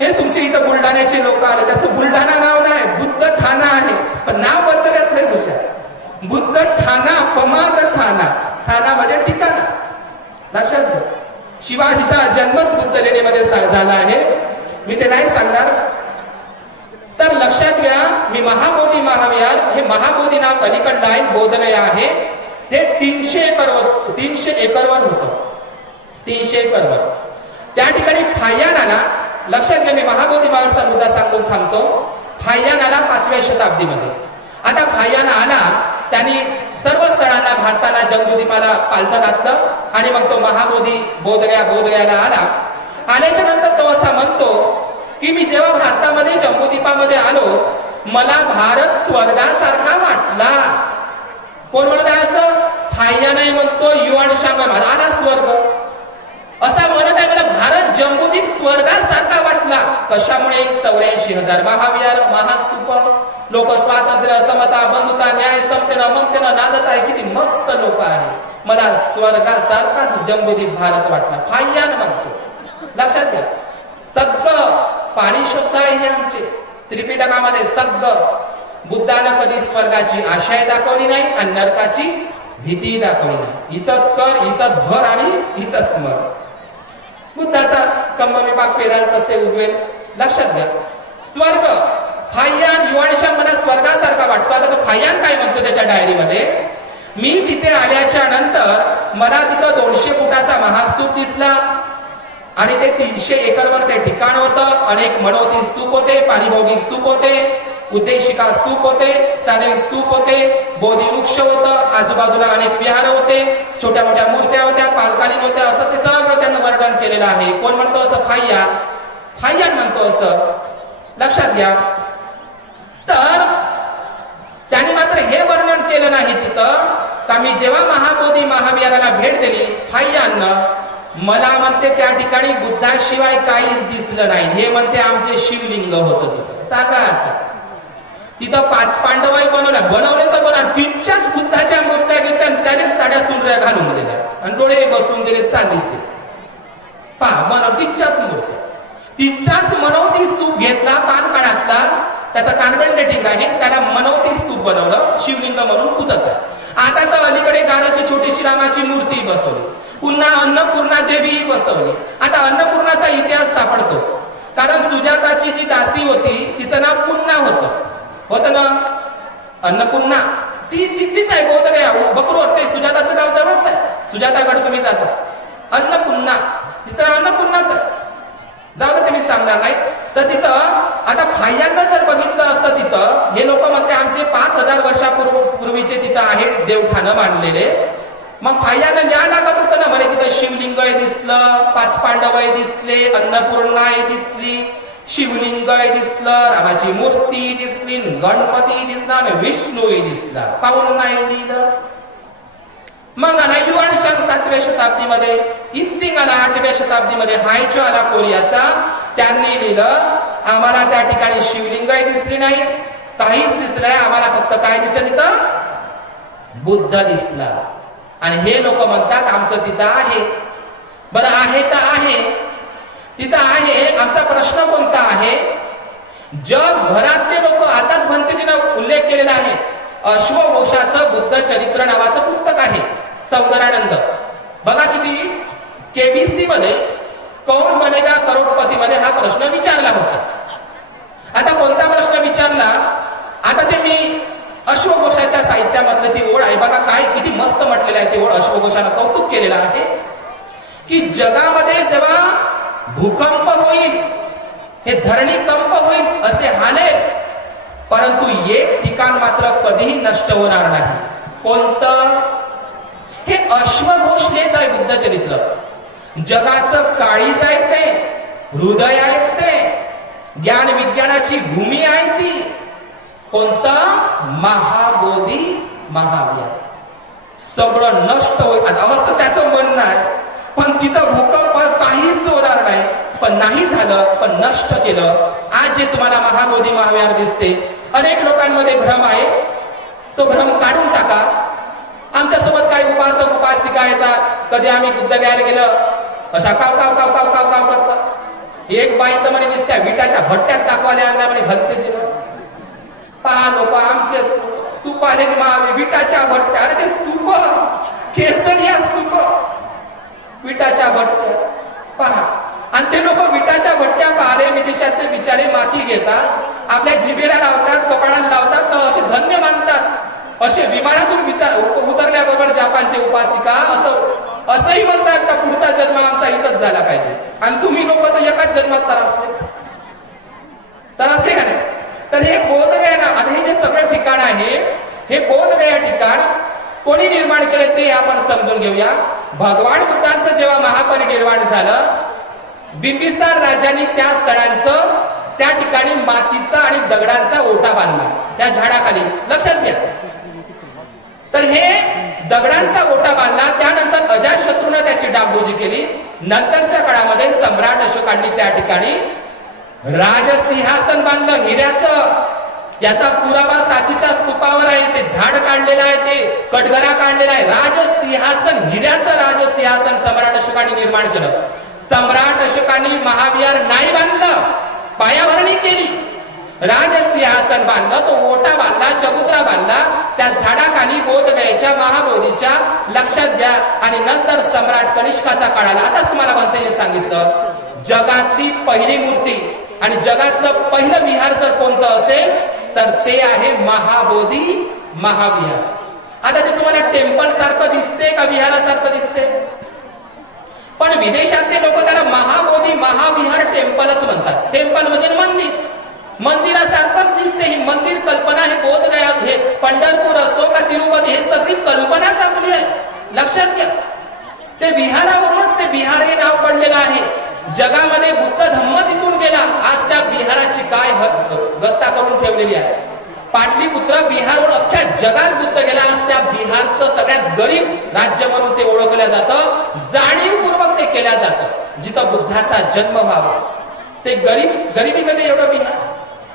हे तुमचे इथं बुलढाण्याचे लोक आले, त्याचं बुलढाणा नाव नाही, बुद्ध ठाणा आहे. पण नाव बदलत नाही हुशार. बुद्ध ठाणा, पमाद ठाणा. ठाणा म्हणजे ठिकाण. लक्षात घ्या. शिवाजीचा जन्मच बुद्ध लेणीमध्ये झाला आहे. मी ते नाही सांगणार. तर लक्षात घ्या, मी महाबोधी महाविहार, हे महाबोधी नाव अलीकडलं आहे, बोधगया आहे. ते 300 एकरवर होतं. 300 एकरवर. त्या ठिकाणी फाय्यान आला. लक्षात घ्या, मी महाबोधी महाराजचा मुद्दा सांगून थांबतो. फाय्यान आला 5व्या शताब्दीमध्ये. आता फाय्यान आला, त्यांनी सर्व स्थळांना भारताना जम्बूद्वीपाला पालथं घातलं आणि मग तो महाबोधी बोधगयाला आला. आल्याच्या नंतर तो असा म्हणतो की मी जेव्हा भारतामध्ये जम्बूद्वीपामध्ये आलो, मला भारत स्वर्गासारखा वाटला. कोण म्हणत आहे असं? फाय्यान नाही म्हणतो, युआनशाम आला स्वर्ग असा म्हणत आहे. मला भारत जम्बूद्वीप स्वर्गासारखा वाटला. कशामुळे? 84,000 महाविहार, महास्तूप, लोक स्वातंत्र्य, समता, बंधुता, न्याय, समतेनं ममतेनं नादत आहे. किती मस्त लोक आहे. मला स्वर्गासारखाच जम्बूद्वीप भारत वाटला. फाय्यान म्हणतो. लक्षात घ्या, सग्ग पाणी शब्द आहे हे आमचे त्रिपिटकामध्ये. सग्ग. बुद्धानं कधी स्वर्गाची आशाही दाखवली नाही आणि नरकाची भीती दाखवली नाही. इथंच कर, इथंच भर आणि इथंच मर. बुद्धाचा कंब विभाग पेराल तसे उगवेल. लक्षात घ्या, स्वर्ग. फाय्यान युआनशाम मला स्वर्गासारखा वाटतो. आता तो फाय्यान काय म्हणतो त्याच्या डायरीमध्ये? मी तिथे आल्याच्या नंतर मला तिथं 200 फुटाचा महास्तूप दिसला आणि ते 300 एकरवर ते ठिकाण होतं. अनेक मनोती स्तूप होते, पारिभौगिक स्तूप होते, उद्देशिका स्तूप होते, सानवी स्तूप होते, बोधी वृक्ष होतं, आजूबाजूला अनेक विहार होते, छोट्या मोठ्या मूर्त्या होत्या, पालकालीन होत्या. असं ते सगळं त्यांनी वर्णन केलेलं आहे. कोण म्हणतो असं? फाय्यान म्हणतो असं. लक्षात घ्या. तर त्यांनी मात्र हे वर्णन केलं नाही तिथं का मी जेव्हा महाबोधी महाविहाराला भेट दिली, फाय्यानं मला म्हणते त्या ठिकाणी बुद्धाशिवाय काहीच दिसलं नाही. हे म्हणते आमचे शिवलिंग होतं तिथं. सांगा आता, तिथं 5 पांडवही बनवले तर बना. तिच्याच बुद्धाच्या मूर्त्या घेतल्या आणि त्यानेच साड्या चुनऱ्या घालून दिल्या आणि डोळे बसवून दिले चांदीचे. पहा, तिच्याच मूर्त्या, तिचाच मनोती स्तूप घेतला पानकाळातला, त्याचा कॉन्व्हेंट डेटिंग आहे, त्याला मनोती स्तूप बनवलं, शिवलिंग म्हणून पूजत आहे. आता तर अलीकडे गाराची छोटीशी रामाची मूर्ती बसवली, पुन्हा अन्नपूर्णा देवी बसवली. आता अन्नपूर्णाचा इतिहास सापडतो, कारण सुजाताची जी दासी होती तिचं नाव पुन्हा होतं ना, अन्नपूर्णा. तीच आहे बोधगया, बकरोर. ते सुजाताचं गाव जवळच आहे. सुजाताकडे तुम्ही जाता, अन्नपूर्णा, तिचं नाव अन्नपूर्णाच आहे. जाऊ दे, मी सांगणार नाही. तर तिथं आता फाय्यानं जर बघितलं असतं तिथं, हे लोक म्हणते आमचे 5000 वर्षापूर्वीचे तिथं आहे देवठाणं बांधलेले. मग फाह्यानं न्या लागत होतं ना, म्हणे तिथं शिवलिंग दिसलं, 5 पांडव दिसले, अन्नपूर्णा दिसली, शिवलिंग दिसलं, रामाची मूर्ती दिसली, गणपती दिसला आणि विष्णू दिसला. काऊन नाही लिहिलं? मग आला युआन शांग 7व्या शताब्दीमध्ये, इत्सिंग आला 8व्या शताब्दीमध्ये, हायचो आला कोरियाचा, त्यांनी लिहिलं आम्हाला त्या ठिकाणी शिवलिंग दिसली नाही, काहीच दिसलं नाही, आम्हाला फक्त काय दिसलं तिथं? बुद्ध दिसला. आणि हे लोक म्हणतात आमचं तिथं आहे. बरं आहे तर आहे, तिथं आहे. आमचा प्रश्न कोणता आहे? जगभरातले लोक, आताच भंतेजीनं उल्लेख केलेला आहे, अश्वघोषाचं बुद्ध चरित्र नावाचं पुस्तक आहे, सौंदरानंद. बघा किती केबीसी मध्ये कौन बनेगा करोडपती मध्ये हा प्रश्न विचारला होता. आता कोणता प्रश्न विचारला? आता ते मी अश्वघोषाच्या साहित्यामधलं ती ओळ आहे बघा, काय किती मस्त म्हटलेलं आहे. ती ओळ अश्वघोषानं कौतुक केलेलं आहे की जगामध्ये जेव्हा भूकंप होईल, हे धरणीकंप होईल, असे हालेल, परंतु एक ठिकाण मात्र कधीही नष्ट होणार नाही. कोणतं? हे अश्वघोषलेच आहे बुद्ध चरित्र. जगाचं काळीज आहे ते, हृदय आहे ते, ज्ञान विज्ञानाची भूमी आहे ती. कोणतं? महाबोधी महाविहार. सगळं नष्ट होईल आता अवस्था त्याचं म्हणणं आहे, पण तिथं भूकंप काहीच होणार नाही. पण नाही झालं, पण नष्ट केलं. आज जे तुम्हाला महाबोधी महाविहार दिसते, अनेक लोकांमध्ये भ्रम आहे, तो भ्रम काढून टाका. आमच्यासोबत काही उपासक उपासिका येतात, कधी आम्ही बुद्धगयाला गेलं अशा काव काव काव काव काव काव करतात. एक बाई तर म्हणे नुसत्या विटाच्या भट्ट्यात दाखवायला आणल्या म्हणे भक्तजीला. पहा लोक आमचे स्तूप आले विटाच्या भट्ट्या, अरे ते स्तूप केसरिया स्तूप विटाच्या भट्ट्या पहा. आणि ते लोक विटाच्या भट्ट्या पाहिले विदेशातले बिचारे माती घेतात, आपल्या जिभेला लावतात, कपाळाला लावतात, तर असे धन्य मानतात. असे विमानातून उतरल्याबरोबर जापानचे उपासिका असंही म्हणतात का पुढचा जन्म आमचा इथंच झाला पाहिजे. आणि तुम्ही लोक तर एकाच जन्मात तरसले का नाही? तर हे बोधगया ना, आता हे जे सगळं ठिकाण आहे, हे बोधगया ठिकाण कोणी निर्माण केले ते आपण समजून घेऊया. भगवान बुद्धांचं जेव्हा महापरिनिर्वाण झालं, बिंबिसार राजांनी त्या स्थळांचं, त्या ठिकाणी मातीचा आणि दगडांचा ओटा बांधला त्या झाडाखाली. लक्षात घ्या. तर हे दगडांचा ओटा बांधला. त्यानंतर अजातशत्रूने त्याची डागडुजी केली. नंतरच्या काळामध्ये सम्राट अशोकांनी त्या ठिकाणी राजसिंहासन बांधलं हिऱ्याचं. याचा पुरावा सांचीच्या स्तूपावर आहे. ते झाड काढलेलं आहे, ते कटघरा काढलेला आहे. राजसिंहासन, हिऱ्याचं राजसिंहासन सम्राट अशोकांनी निर्माण केलं. सम्राट अशोकांनी महाविहार नाही बांधलं, पायाभरणी केली. राजसिंहासन बांधलं, तो ओटा बांधला, चबुतरा बांधला त्या झाडाखाली बोधगयेच्या महाबोधीच्या. लक्षात घ्या. आणि नंतर सम्राट कनिष्काचा काळ आला. आताच तुम्हाला भंतेने सांगितलं, जगातली पहिली मूर्ती आणि जगातलं पहिलं विहार जर कोणतं असेल तर ते आहे महाबोधी महाविहार. आता ते तुम्हाला टेम्पल सारखं दिसते का विहारासारखं दिसते? पण विदेशातले लोक त्याला महाबोधी महाविहार टेम्पलच म्हणतात. टेम्पल म्हणजे मंदिर, मंदिरासारखंच दिसते. ही मंदिर कल्पना हे बोधगया, हे पंढरपूर असतो का तिरुपती, हे सगळी कल्पनाच आपली आहे. लक्षात घ्या. ते विहारावरूनच ते विहार हे नाव पडलेलं आहे. जगामध्ये बुद्ध धम्म तिथून गेला. आज त्या विहाराची काय गस्ता करून ठेवलेली आहे. पाटलीपुत्र बिहारवर अख्ख्या जगात बुद्ध गेला. आज त्या बिहारचं सगळ्यात गरीब राज्य म्हणून ते ओळखलं जातं. जाणीवपूर्वक ते केलं जातं जिथं बुद्धाचा जन्म व्हावा. ते गरिबीमध्ये एवढं बिहार.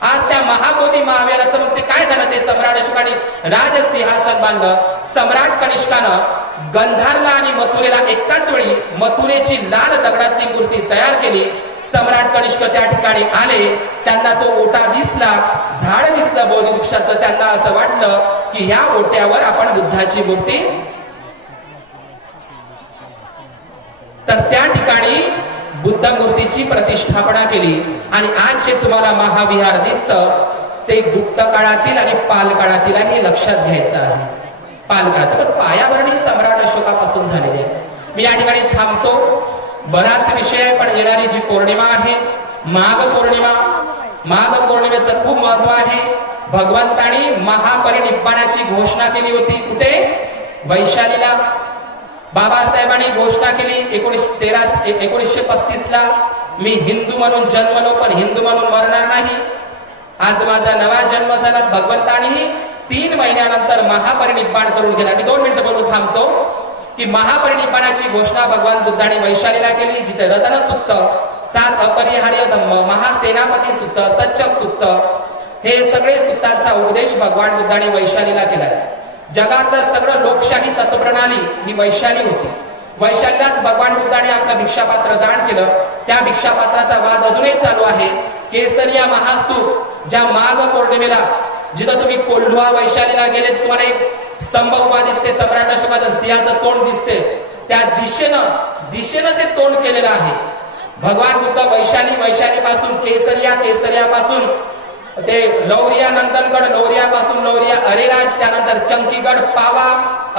आज त्या महाबोधी महाविहाराचं मग ते काय झालं? ते सम्राट अशोकाने राजसिंहासन बांधलं. सम्राट कनिष्कानं गंधारला आणि मथुरेला एकाच वेळी मथुरेची लाल दगडातली मूर्ती तयार केली. सम्राट कनिष्क त्या ठिकाणी आले, त्यांना तो ओटा दिसला, झाड दिसलं बोधी वृक्षाचं. त्यांना असं वाटलं की ह्या ओट्यावर आपण बुद्धाची मूर्ती, तर त्या ठिकाणी बुद्ध मूर्तीची प्रतिष्ठापना केली. आणि आज जे तुम्हाला महाविहार दिसतं ते गुप्त काळातील आणि पाल काळातील आहे, हे लक्षात घ्यायचं आहे. पाल काळातील पण पायाभरणी सम्राट अशोकापासून झालेली आहे. मी या ठिकाणी थांबतो. बराच विषय आहे, पण येणारी जी पौर्णिमा आहे माघ पौर्णिमा, माघ पौर्णिमेचं खूप महत्व आहे. भगवंतानी महापरिनिब्बाणाची घोषणा केली होती. कुठे? वैशालीला. बाबासाहेबांनी घोषणा केली 1935 ला, मी हिंदू म्हणून जन्मलो पण हिंदू म्हणून मरणार नाही. आज माझा नवा जन्म झाला. भगवंतानेही 3 महिन्यानंतर महापरिनिब्बाण करून गेला. मी 2 मिनिटं बोलून थांबतो की महापरिनिब्बाणाची घोषणा भगवान बुद्धांनी वैशालीला केली, जिथे रतन सुत्त, 7 अपरिहार्य धम्म, महासेनापती सुत्त, सच्चक सुत्त, हे सगळे सुत्तांचा उपदेश भगवान बुद्धांनी वैशालीला केलाय. जगातलं सगळं लोकशाही तत्वप्रणाली ही वैशाली होती. वैशालीलाच भगवान बुद्धाने आपलं भिक्षापात्र दान केलं. त्या भिक्षापात्राचा वाद अजूनही चालू आहे. केसरिया महास्तूप, ज्या माघ पौर्णिमेला जिथं तुम्ही कोल्हा वैशालीला गेले तुम्हाला एक स्तंभ उभा दिसते, सम्राट अशोकाचं सिंहाचं तोंड दिसते, त्या दिशेनं ते तोंड केलेलं आहे. भगवान बुद्ध वैशाली पासून केसरिया पासून ते लौरिया नंदनगड, लौरिया पासून लौरिया अरेराज, त्यानंतर चंकीगड, पावा,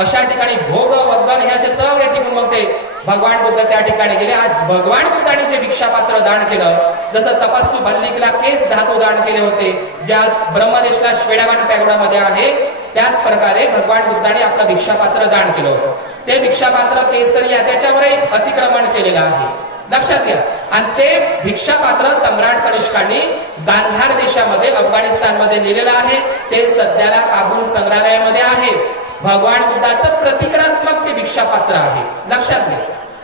अशा ठिकाणी भोग वग्गन, हे असे सगळे ठिकाण मग ते भगवान बुद्ध त्या ठिकाणी गेले. आज भगवान बुद्धांनी जे भिक्षापात्र दान केलं, जसं तपस्वी भल्लिकला केस धातू दान केले होते, जे आज ब्रह्मदेशला श्वेडागण पॅगोडामध्ये आहे, त्याच प्रकारे भगवान बुद्धांनी आपलं भिक्षापात्र दान केलं होतं. ते भिक्षापात्र केसरिया, त्याच्यावरही अतिक्रमण केलेलं आहे, लक्षात घ्या. आणि ते भिक्षापात्र सम्राट कनिष्कांनी गांधार देशामध्ये, अफगाणिस्तानमध्ये नेलेलं आहे. ते सध्याला काबूल संग्रहालयामध्ये आहे. भगवान बुद्धाचं प्रतिकात्मक ते भिक्षापात्र आहे, लक्षात घ्या.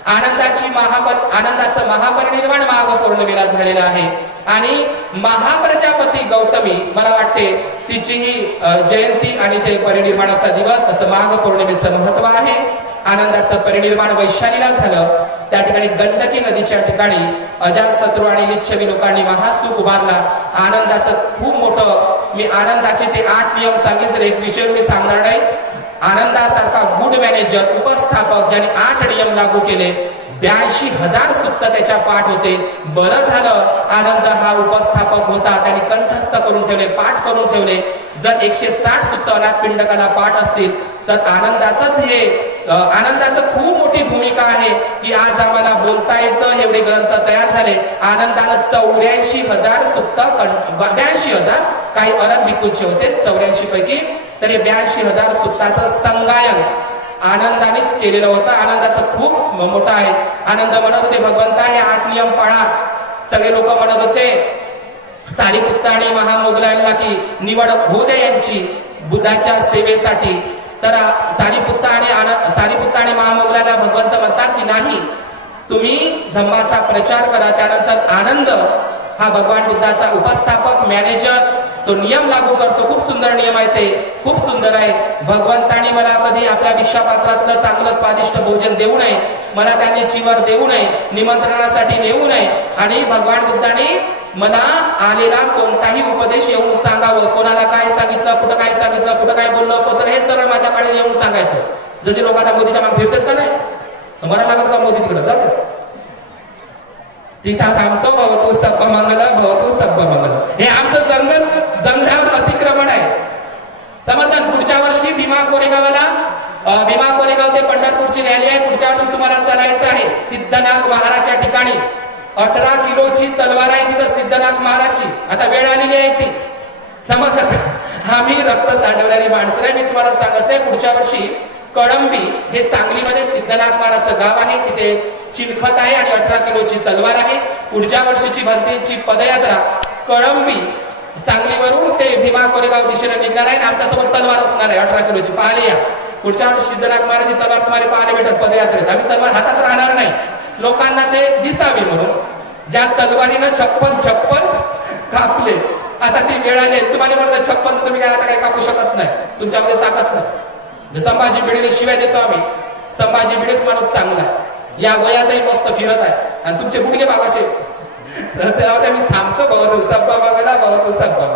आनंदाचं महापरिनिर्वाण माघ पौर्णिमेला झालेलं आहे. आणि महाप्रजापती गौतमी, मला वाटते तिची ही जयंती आणि ते परिनिर्वाणाचा दिवस असं माघ पौर्णिमेचं महत्व आहे. आनंदाचं परिनिर्वाण वैशालीला झालं. त्या ठिकाणी गंडकी नदीच्या ठिकाणी अजातशत्रू आणि लिच्छवी लोकांनी महास्तूप उभारला. आनंदाचं खूप मोठं, मी आनंदाचे ते 8 नियम सांगेल, तर एक विषय मी सांगणार नाही. आनंदासारखा गुड मॅनेजर, उपस्थापक, ज्याने 8 नियम लागू केले, 82,000 सुक्त त्याच्या पाठ होते. बरं झालं आनंद हा उपस्थापक होता, त्यांनी कंठस्थ करून ठेवले, पाठ करून ठेवले. जर 160 सुक्त अनाथ पिंडकाला पाठ असतील तर आनंदाचं खूप मोठी भूमिका आहे की आज आम्हाला बोलता येतं, एवढे ग्रंथ तयार झाले. आनंदानं 84,000 सुक्त, 82,000 काही अलग भिक्खूंचे होते 84 पैकी, तर हे 82,000 सुक्ताचं संगायन आनंदानेच केलेलं होतं. आनंदाचं खूप मोठा आहे. आनंद म्हणत होते, भगवंता हे 8 नियम पाळा. सगळे लोक म्हणत होते सारीपुत्त आणि महामोगलांना की निवड होऊ दे यांची बुद्धाच्या सेवेसाठी. तर सारीपुत्त आणि महामोगलांना भगवंत म्हणतात की नाही, तुम्ही धम्माचा प्रचार करा. त्यानंतर आनंद हा भगवान बुद्धाचा उपस्थापक, मॅनेजर, तो नियम लागू करतो. खूप सुंदर नियम आहे, ते खूप सुंदर आहे. भगवंतांनी मला कधी आपल्या भिक्षापात्रातलं चांगलं स्वादिष्ट भोजन देऊ नये, मला त्यांनी चिवर देऊ नये, निमंत्रणासाठी नेऊ नये. आणि भगवान बुद्धांनी मला आलेला कोणताही उपदेश येऊन सांगावं. कोणाला काय सांगितलं, कुठं काय सांगितलं, कुठं काय बोललं होतं, हे सरळ माझ्याकडे येऊन सांगायचं. जसे लोक आता मोदीच्या मागे फिरतात का नाही, बरं लागत का मोदी तिकडे जातात, तिथं थांबतो, भवतु सब्ब मंगल, भवतु सब्ब मंगल. हे आमचं जंगलावर अतिक्रमण आहे, समजलं. पुढच्या वर्षी भीमा कोरेगाव ते पंढरपूरची रॅली आहे. पुढच्या वर्षी तुम्हाला चालायचं आहे. सिद्धनाथ महाराजच्या ठिकाणी 18 किलोची तलवार आहे तिथं, सिद्धनाथ महाराजची. आता वेळ आलेली आहे ती, समजलं. आम्ही रक्त सांडवणारी माणसं आहे. मी तुम्हाला सांगते, पुढच्या वर्षी कळंबी हे सांगलीमध्ये सिद्धनाथ महाराजचं गाव आहे, तिथे चिलखत आहे आणि 18 किलोची तलवार आहे. पुढच्या वर्षीची भंतेची पदयात्रा कळंबी सांगलीवरून ते भीमा कोरेगाव दिशेने निघणार आहे. आमच्यासोबत तलवार असणार आहे 18 किलोची, पाहिले या. पुढच्या वर्षी सिद्धनाथ महाराजची तलवार तुम्हाला पाहायला भेटेल पदयात्रेत. आम्ही तलवार हातात राहणार नाही, लोकांना ते दिसावी म्हणून. ज्या तलवारीनं 56 कापले, आता ती वेळ आली. तुम्हाला म्हणलं 56 तुम्ही काय आता काही कापू शकत नाही, तुमच्यामध्ये ताकद नाही. संभाजी भिडेला शिवाय देतो आम्ही, संभाजी भिडेच माणूस चांगला आहे, या वयातही मस्त फिरत आहे आणि तुमचे गुडघे बाबाशे. मी थांबतो, बहुत सब्बा बघला, बहुत सब्बा.